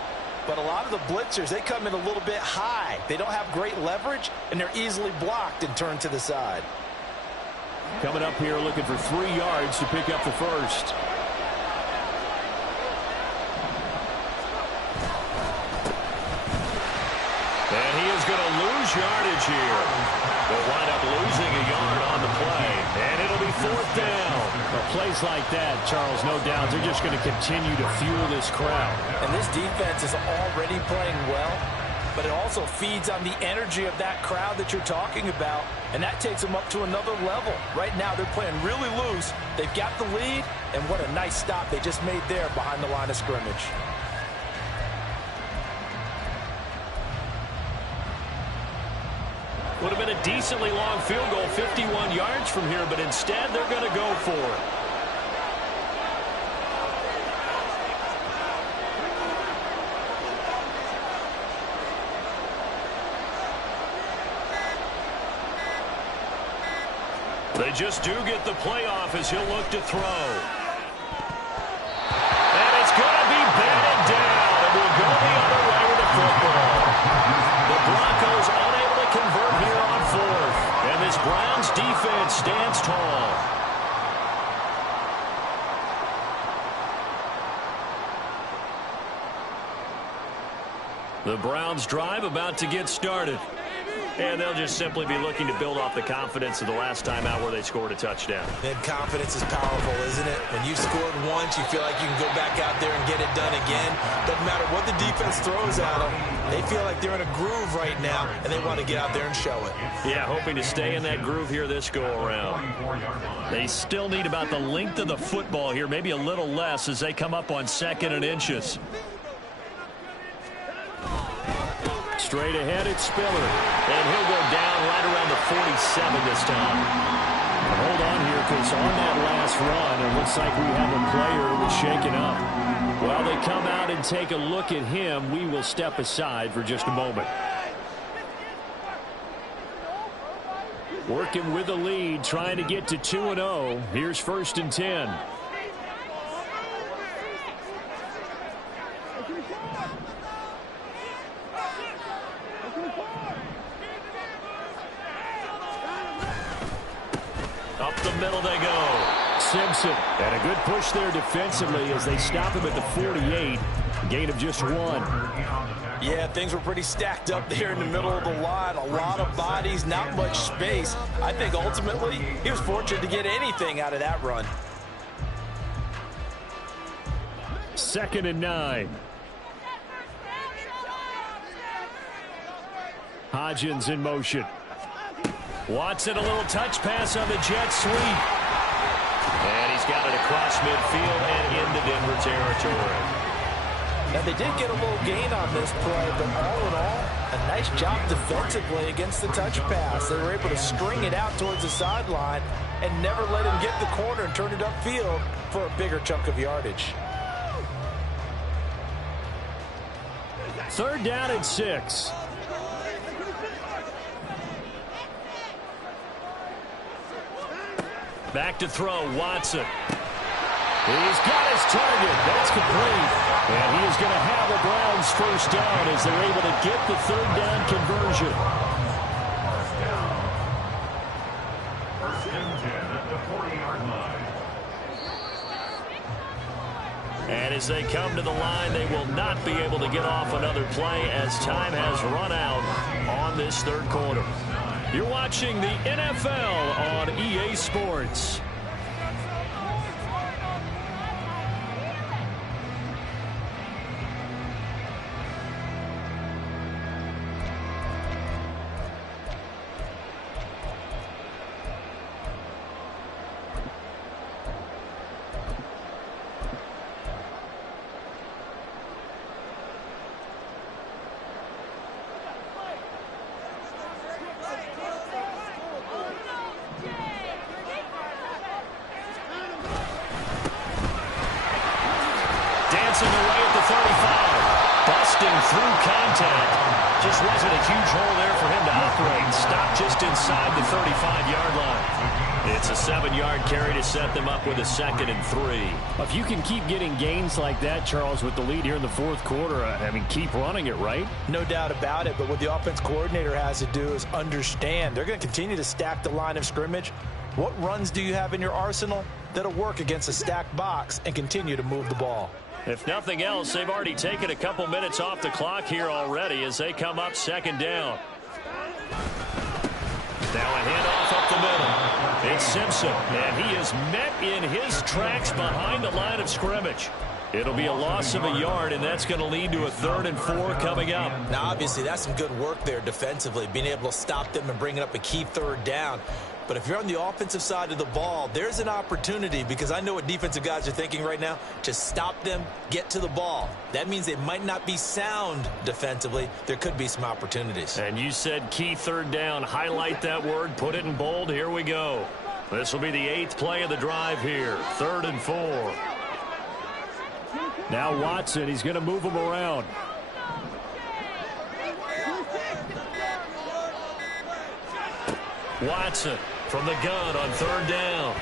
But a lot of the blitzers, they come in a little bit high. They don't have great leverage, and they're easily blocked and turned to the side. Coming up here looking for 3 yards to pick up the first. And he is going to lose yardage here. They'll wind up losing a yard on the play. And it'll be 4th down. Well, plays like that, Charles, no doubt, they're just going to continue to fuel this crowd. And this defense is already playing well, but it also feeds on the energy of that crowd that you're talking about, and that takes them up to another level. Right now, they're playing really loose. They've got the lead, and what a nice stop they just made there behind the line of scrimmage. Would have been a decently long field goal, 51 yards from here, but instead they're going to go for it. They just do get the playoff as he'll look to throw. And it's going to be batted down, and we'll go the other way with the football. The Broncos unable to convert here on 4th, and this Browns defense stands tall. The Browns drive about to get started. And they'll just simply be looking to build off the confidence of the last time out where they scored a touchdown. And confidence is powerful, isn't it? When you've scored once, you feel like you can go back out there and get it done again. Doesn't matter what the defense throws at them. They feel like they're in a groove right now, and they want to get out there and show it. Yeah, hoping to stay in that groove here this go-around. They still need about the length of the football here, maybe a little less as they come up on 2nd and inches. Straight ahead, it's Spiller. And he'll go down right around the 47 this time. Hold on here, because on that last run, it looks like we have a player who was shaken up. While they come out and take a look at him, we will step aside for just a moment. Working with the lead, trying to get to 2-0. Here's 1st and 10. Up the middle they go. Simpson, and a good push there defensively as they stop him at the 48. Gain of just 1. Yeah, things were pretty stacked up there in the middle of the line. A lot of bodies, not much space. I think ultimately he was fortunate to get anything out of that run. 2nd and 9. Hodgins in motion. Watson, a little touch pass on the jet sweep. And he's got it across midfield and into Denver territory. Now, they did get a little gain on this play, but all in all, a nice job defensively against the touch pass. They were able to string it out towards the sideline and never let him get the corner and turn it upfield for a bigger chunk of yardage. 3rd down and 6. Back to throw, Watson. He's got his target. That's complete. And he is going to have the Browns 1st down as they're able to get the 3rd down conversion. 1st and 10 at the 40-yard line. And as they come to the line, they will not be able to get off another play as time has run out on this 3rd quarter. You're watching the NFL on EA Sports. Away at the 35. Busting through contact. Just wasn't a huge hole there for him to operate. Stopped just inside the 35-yard line. It's a 7-yard carry to set them up with a 2nd and 3. If you can keep getting gains like that, Charles, with the lead here in the 4th quarter, I mean, keep running it, right? No doubt about it, but what the offense coordinator has to do is understand they're going to continue to stack the line of scrimmage. What runs do you have in your arsenal that'll work against a stacked box and continue to move the ball? If nothing else, they've already taken a couple minutes off the clock here already as they come up 2nd down. Now a handoff up the middle. It's Simpson, and he is met in his tracks behind the line of scrimmage. It'll be a loss of a yard, and that's going to lead to a 3rd and 4 coming up. Now, obviously, that's some good work there defensively, being able to stop them and bringing up a key 3rd down. But if you're on the offensive side of the ball, there's an opportunity, because I know what defensive guys are thinking right now, to stop them, get to the ball. That means they might not be sound defensively. There could be some opportunities. And you said key 3rd down. Highlight that word. Put it in bold. Here we go. This will be the 8th play of the drive here. 3rd and 4. Now Watson, he's going to move him around. Watson from the gun on 3rd down.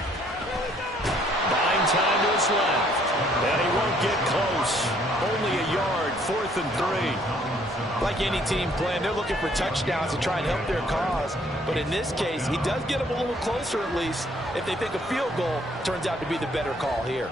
Buying time to his left. And he won't get close. Only a yard, 4th and 3. Like any team playing, they're looking for touchdowns to try and help their cause. But in this case, he does get them a little closer at least if they think a field goal turns out to be the better call here.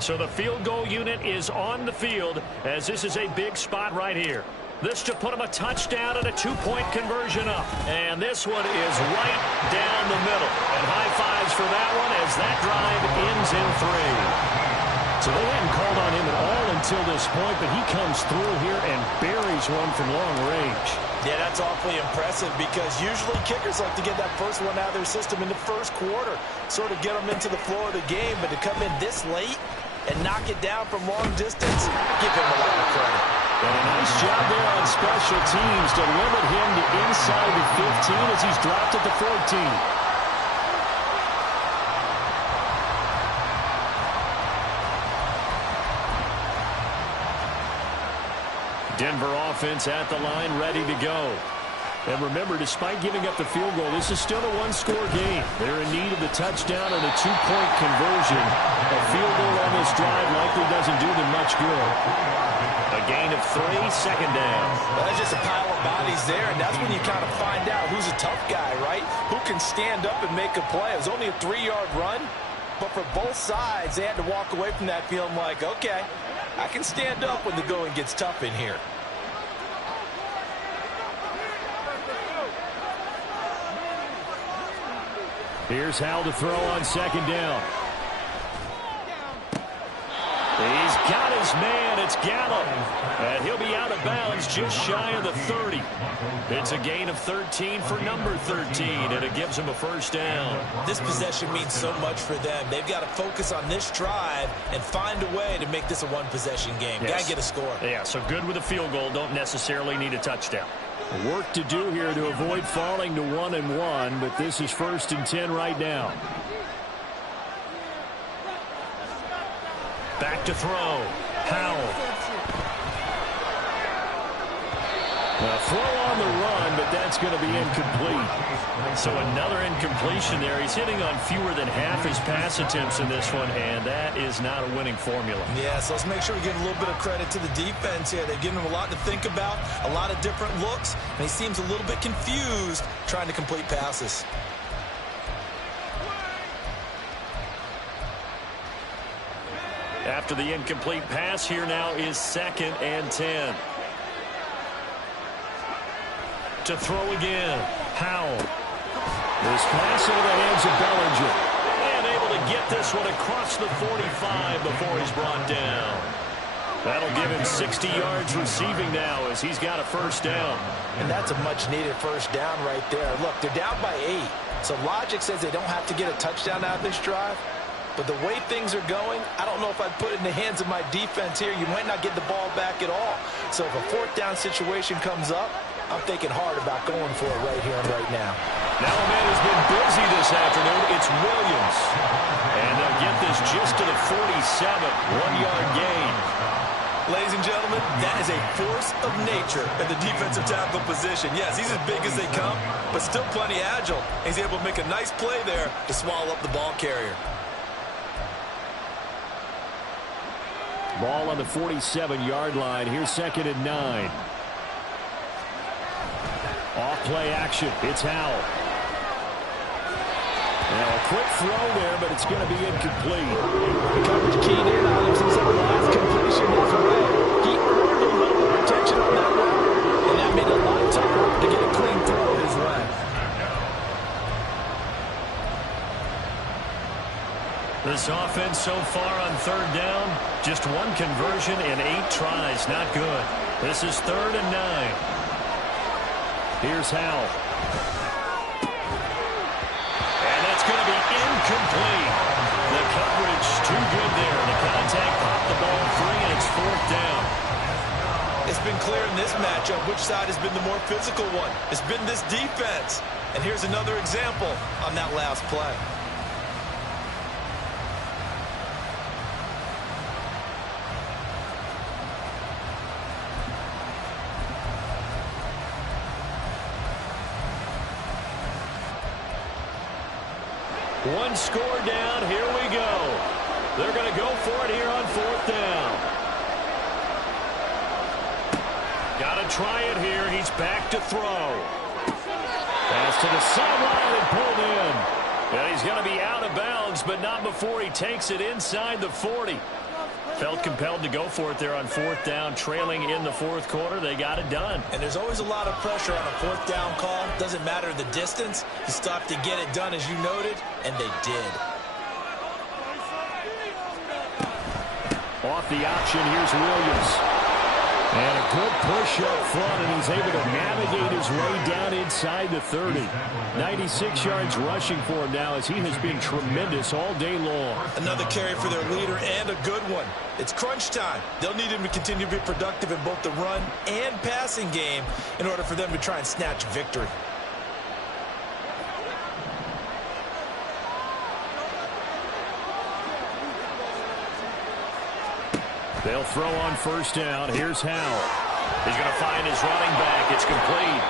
So the field goal unit is on the field as this is a big spot right here. This to put him a touchdown and a 2-point conversion up. And this one is right down the middle. And high fives for that one as that drive ends in 3. So they hadn't called on him at all until this point, but he comes through here and buries one from long range. Yeah, that's awfully impressive because usually kickers like to get that first one out of their system in the 1st quarter, sort of get them into the flow of the game, but to come in this late and knock it down from long distance, give him a lot of credit. And a nice job there on special teams to limit him to inside the 15 as he's dropped at the 14. Denver offense at the line, ready to go. And remember, despite giving up the field goal, this is still a one-score game. They're in need of the touchdown and a two-point conversion. A field goal on this drive likely doesn't do them much good. A gain of 3, second down. Well, that's just a pile of bodies there, and that's when you kind of find out who's a tough guy, right? Who can stand up and make a play. It was only a 3-yard run, but for both sides, they had to walk away from that feeling like, okay, I can stand up when the going gets tough in here. Here's Howell to throw on second down. He's got his man. It's Gallup. And he'll be out of bounds just shy of the 30. It's a gain of 13 for number 13, and it gives him a first down. This possession means so much for them. They've got to focus on this drive and find a way to make this a one-possession game. Yes. Got to get a score. Yeah, so good with a field goal. Don't necessarily need a touchdown. Work to do here to avoid falling to 1-1, but this is 1st and 10 right now. Back to throw. Howell. A throw on the run, but that's going to be incomplete. So another incompletion there. He's hitting on fewer than half his pass attempts in this one, and that is not a winning formula. Yeah, so let's make sure we give a little bit of credit to the defense here. They've given him a lot to think about, a lot of different looks, and he seems a little bit confused trying to complete passes. After the incomplete pass, here now is 2nd and 10. To throw again. Howell. This pass into the hands of Bellinger. And able to get this one across the 45 before he's brought down. That'll give him 60 yards receiving now as he's got a first down. And that's a much-needed first down right there. Look, they're down by 8. So logic says they don't have to get a touchdown out of this drive. But the way things are going, I don't know if I'd put it in the hands of my defense here. You might not get the ball back at all. So if a 4th down situation comes up, I'm thinking hard about going for it right here and right now. Now a man has been busy this afternoon. It's Williams. And they'll get this just to the 47. 1-yard gain. Ladies and gentlemen, that is a force of nature at the defensive tackle position. Yes, he's as big as they come, but still plenty agile. He's able to make a nice play there to swallow up the ball carrier. Ball on the 47-yard line. Here's 2nd and 9. Off-play action. It's Howell. Now a quick throw there, but it's going to be incomplete. The coverage keyed in on him since that last completion his way. He earned a little more protection on that route, and that made it a lot tougher to get a clean throw his way. This offense so far on 3rd down, just 1 conversion in 8 tries. Not good. This is 3rd and 9. Here's Howell. And that's going to be incomplete. The coverage too good there. The contact popped the ball free, and it's 4th down. It's been clear in this matchup which side has been the more physical one. It's been this defense. And here's another example on that last play. One score down. Here we go. They're going to go for it here on 4th down. Got to try it here. He's back to throw. Pass to the sideline and pulled in. And he's going to be out of bounds, but not before he takes it inside the 40. Felt compelled to go for it there on 4th down, trailing in the 4th quarter. They got it done. And there's always a lot of pressure on a 4th down call. Doesn't matter the distance. You stop to get it done, as you noted, and they did. Off the option, here's Williams. And a good push up front, and he's able to navigate his way down inside the 30. 96 yards rushing for him now, as he has been tremendous all day long. Another carry for their leader, and a good one. It's crunch time. They'll need him to continue to be productive in both the run and passing game in order for them to try and snatch victory. They'll throw on first down. Here's Howell. He's going to find his running back. It's complete.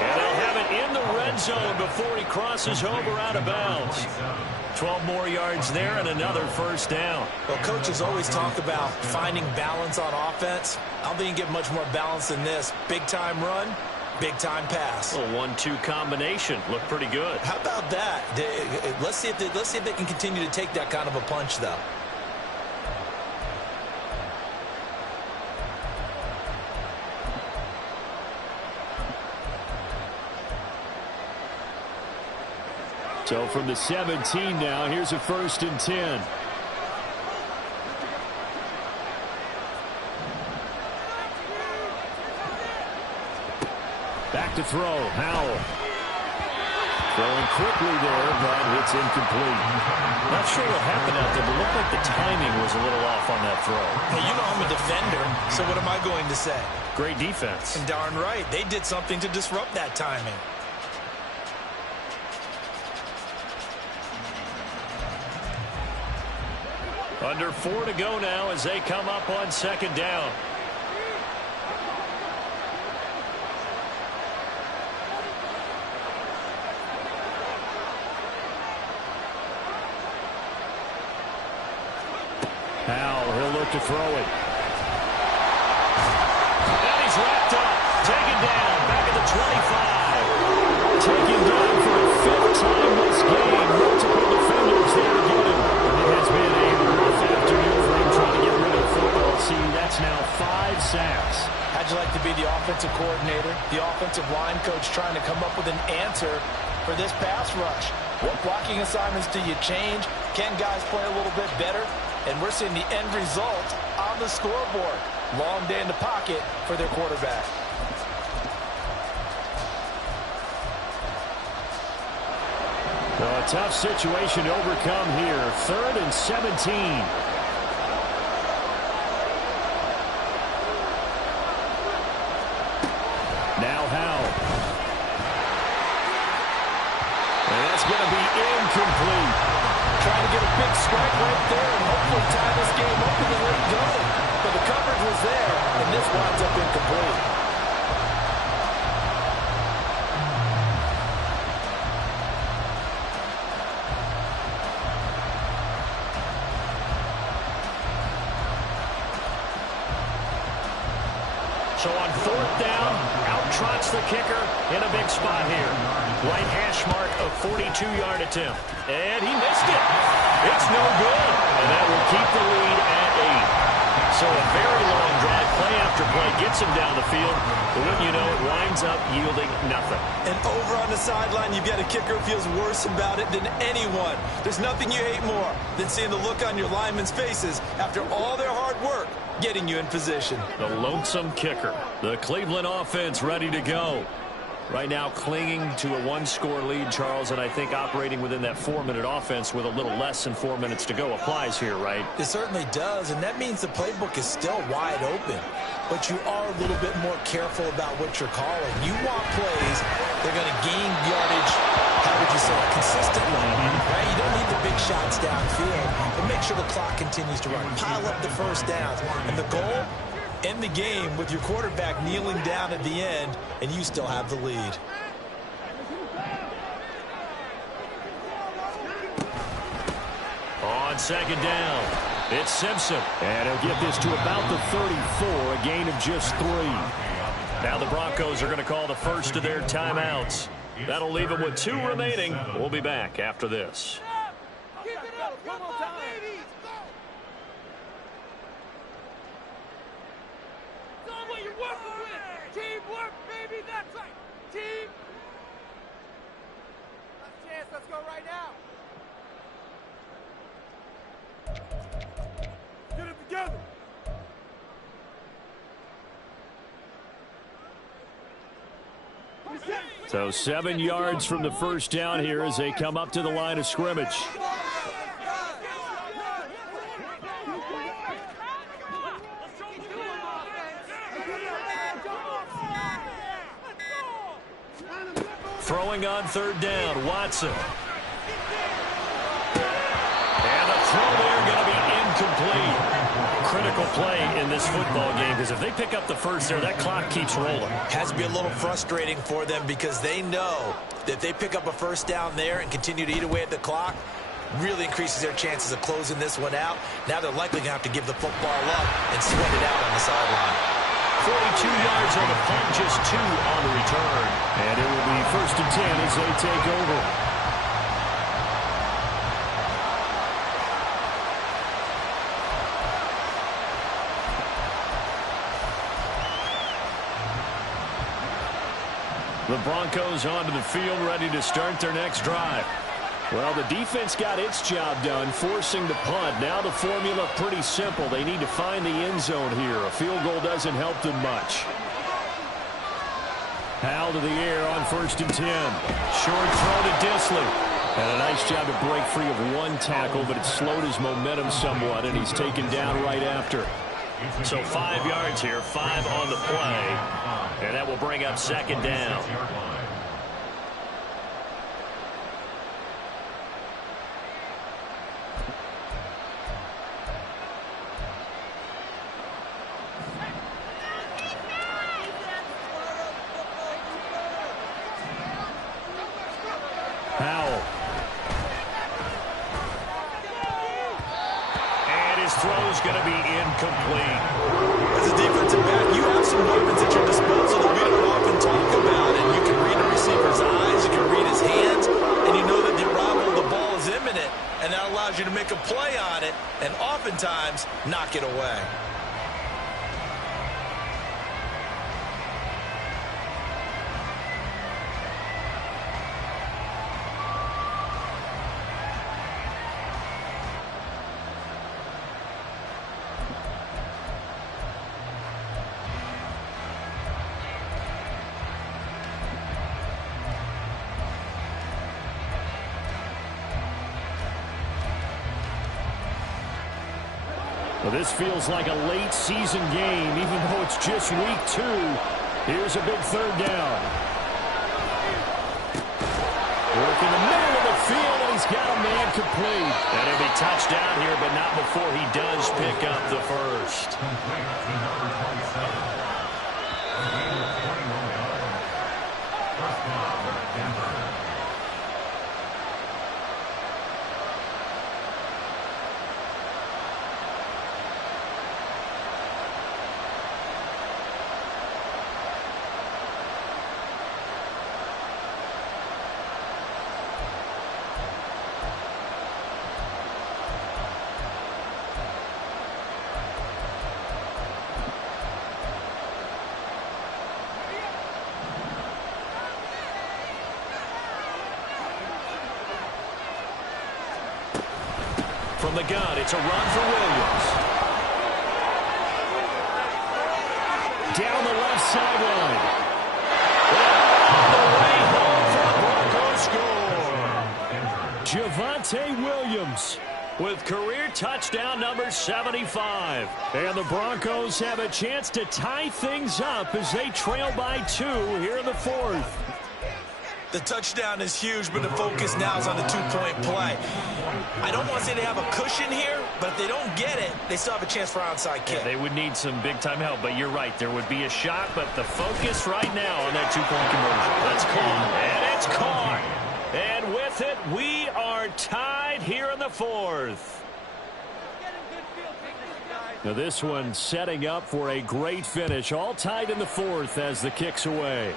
And they'll have it in the red zone before he crosses over out of bounds. 12 more yards there and another first down. Well, coaches always talk about finding balance on offense. I don't think you get much more balance than this. Big-time run, big-time pass. A 1-2 combination. Looked pretty good. How about that? Let's see if they can continue to take that kind of a punch, though. So from the 17 now, here's a 1st and 10. Back to throw, Howell. Throwing quickly there, but it's incomplete. Not sure what happened out there, but it looked like the timing was a little off on that throw. Hey, you know I'm a defender, so what am I going to say? Great defense. And darn right, they did something to disrupt that timing. Under 4 to go now as they come up on 2nd down. Howell, he'll look to throw it. And he's wrapped up. Taken down. Back at the 25. Taken down for the 5th time this game. Multiple defenders there to get him. It has been a rough afternoon for him trying to get rid of the football team. That's now 5 sacks. How'd you like to be the offensive coordinator, the offensive line coach trying to come up with an answer for this pass rush? What blocking assignments do you change? Can guys play a little bit better? And we're seeing the end result on the scoreboard. Long day in the pocket for their quarterback. Well, a tough situation to overcome here. 3rd and 17. Now Howell. And that's going to be incomplete. Trying to get a big strike right there and hopefully tie this game up in the late going. But the coverage was there, and this winds up incomplete. So on 4th down, out trots the kicker in a big spot here. Right hash mark, a 42-yard attempt. And he missed it. It's no good. And that will keep the lead at 8. So a very long drive, play after play, gets him down the field. But wouldn't you know, it winds up yielding nothing. And over on the sideline, you've got a kicker who feels worse about it than anyone. There's nothing you hate more than seeing the look on your linemen's faces after all their hard work getting you in position. The lonesome kicker. The Cleveland offense ready to go. Right now clinging to a 1-score lead, Charles, and I think operating within that 4-minute offense with a little less than 4 minutes to go applies here, right? It certainly does, and that means the playbook is still wide open. But you are a little bit more careful about what you're calling. You want plays, they're going to gain yardage, how would you say, consistently, right? You don't need the big shots downfield, but make sure the clock continues to run. Pile up the first downs. And the goal? End the game with your quarterback kneeling down at the end, and you still have the lead. On 2nd down, it's Simpson. And he'll get this to about the 34, a gain of just 3. Now the Broncos are going to call the first of their timeouts. That'll leave them with 2 remaining. We'll be back after this. Teamwork, baby, that's right. Team. Last chance, let's go right now. Get it together. So 7 yards from the first down here as they come up to the line of scrimmage. Throwing on third down, Watson. And the throw there going to be incomplete. Critical play in this football game because if they pick up the first there, that clock keeps rolling. Has to be a little frustrating for them because they know that if they pick up a first down there and continue to eat away at the clock, really increases their chances of closing this one out. Now they're likely going to have to give the football up and sweat it out on the sideline. 42 yards on the punt, just 2 on the return. And it will be 1st and 10 as they take over. The Broncos onto the field, ready to start their next drive. Well, the defense got its job done, forcing the punt. Now the formula pretty simple. They need to find the end zone here. A field goal doesn't help them much. Howell to the air on 1st and 10. Short throw to Disley. And a nice job to break free of one tackle, but it slowed his momentum somewhat, and he's taken down right after. So 5 yards here, 5 on the play. And that will bring up 2nd down. Howell. And his throw is going to be incomplete. As a defensive back, you have some weapons at your disposal that we don't often talk about. And you can read a receiver's eyes, you can read his hands, and you know that the arrival of the ball is imminent. And that allows you to make a play on it and oftentimes knock it away. Well, this feels like a late season game, even though it's just week 2. Here's a big 3rd down. Work in the middle of the field, and he's got a man complete. And he'll be touchdown here, but not before he does pick up the first. From the gun, it's a run for Williams. Down the left sideline. On the way home for the Broncos score. Javonte Williams with career touchdown number 75. And the Broncos have a chance to tie things up as they trail by 2 here in the 4th. The touchdown is huge, but the focus now is on the 2-point play. I don't want to say they have a cushion here, but if they don't get it, they still have a chance for onside kick. Yeah, they would need some big-time help, but you're right. There would be a shot, but the focus right now on that 2-point conversion. That's caught, and it's caught. And with it, we are tied here in the 4th. Now this one setting up for a great finish. All tied in the 4th as the kick's away.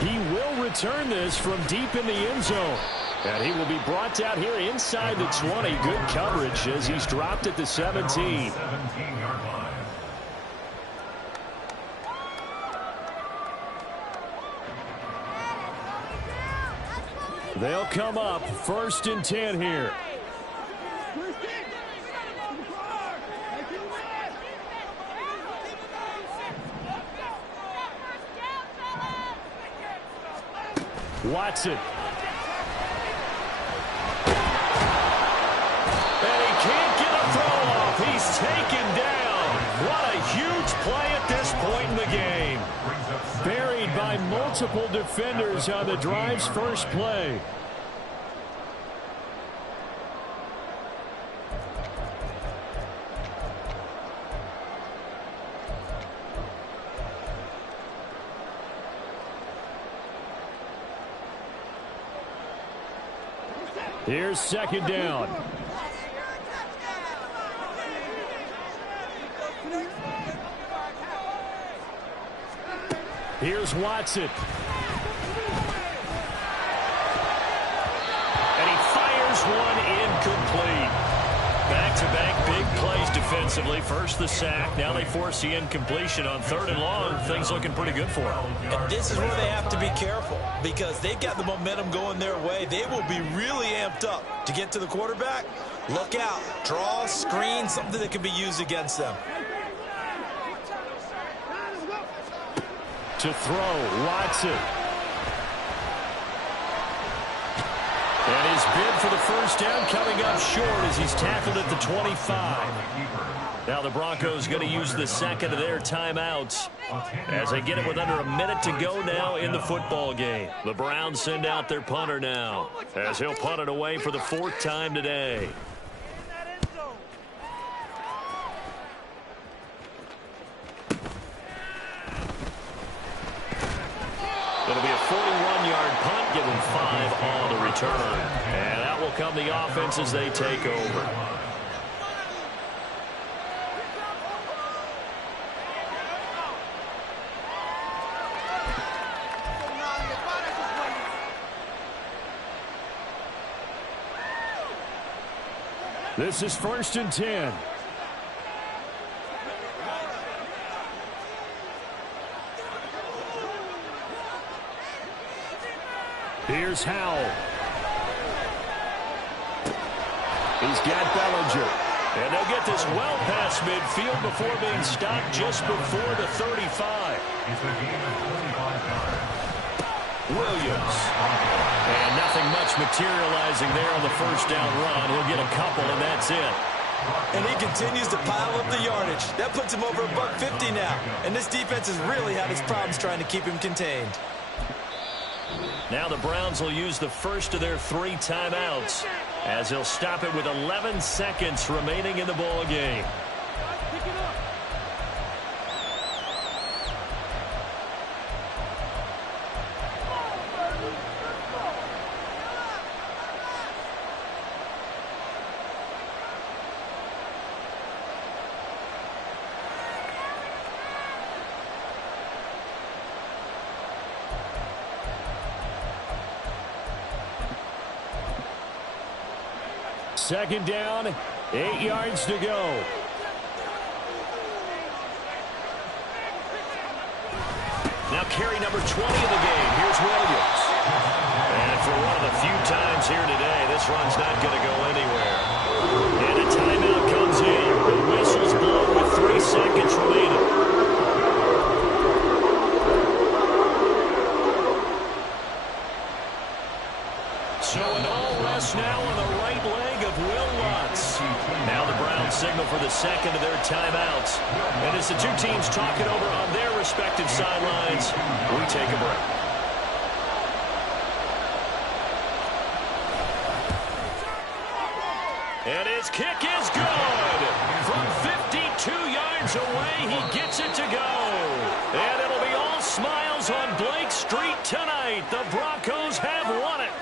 He will return this from deep in the end zone. And he will be brought down here inside the 20. Good coverage as he's dropped at the 17. They'll come up 1st and 10 here. Watson. And he can't get a throw off. He's taken down. What a huge play at this point in the game. Buried by multiple defenders on the drive's first play. Here's second down. Here's Watson. And he fires one incomplete. Back-to-back big plays defensively. First the sack. Now they force the incompletion on 3rd and long. Things looking pretty good for them. And this is where they have to be careful because they've got the momentum going their way. They will be really amped up to get to the quarterback. Look out. Draw, screen, something that can be used against them. To throw, Watson. And his bid for the first down coming up short as he's tackled at the 25. Now the Broncos going to use the second of their timeouts as they get it with under a minute to go now in the football game. The Browns send out their punter now as he'll punt it away for the 4th time today. It'll be a 41-yard punt, given 5 on the return. And out will come the offense as they take over. This is 1st and 10. Here's Howell. He's got Bellinger. And they'll get this well past midfield before being stopped just before the 35. Williams. And nothing much materializing there on the first down run. He'll get a couple, and that's it. And he continues to pile up the yardage. That puts him over $150 now. And this defense has really had its problems trying to keep him contained. Now the Browns will use the first of their 3 timeouts as he'll stop it with 11 seconds remaining in the ball game. Second down, 8 yards to go. Now carry number 20 of the game. Here's Williams. And for one of the few times here today, this run's not going to go anywhere. And a timeout comes in. The whistle's blown with 3 seconds remaining. So an all rest now on the right leg of Will Lutz. Now the Browns signal for the second of their timeouts. And as the two teams talk it over on their respective sidelines, we take a break. And his kick is good. From 52 yards away, he gets it to go. And it'll be all smiles on Blake Street tonight. The Broncos have won it.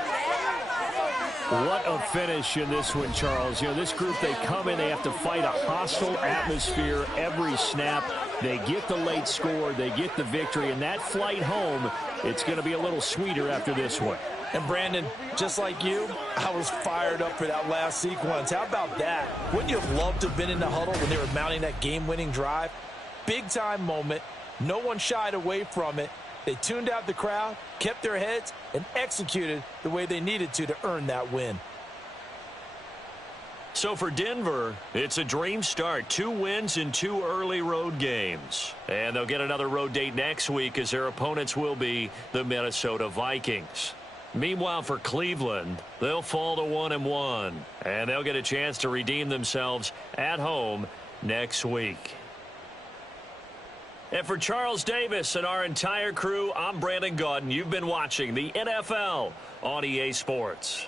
What a finish in this one, Charles. You know, this group, they come in, they have to fight a hostile atmosphere every snap. They get the late score, they get the victory, and that flight home, it's going to be a little sweeter after this one. And Brandon, just like you, I was fired up for that last sequence. How about that? Wouldn't you have loved to have been in the huddle when they were mounting that game-winning drive? Big-time moment. No one shied away from it. They tuned out the crowd, kept their heads, and executed the way they needed to earn that win. So for Denver, it's a dream start. 2 wins in 2 early road games. And they'll get another road date next week as their opponents will be the Minnesota Vikings. Meanwhile, for Cleveland, they'll fall to 1-1, and they'll get a chance to redeem themselves at home next week. And for Charles Davis and our entire crew, I'm Brandon Gaudin. You've been watching the NFL on EA Sports.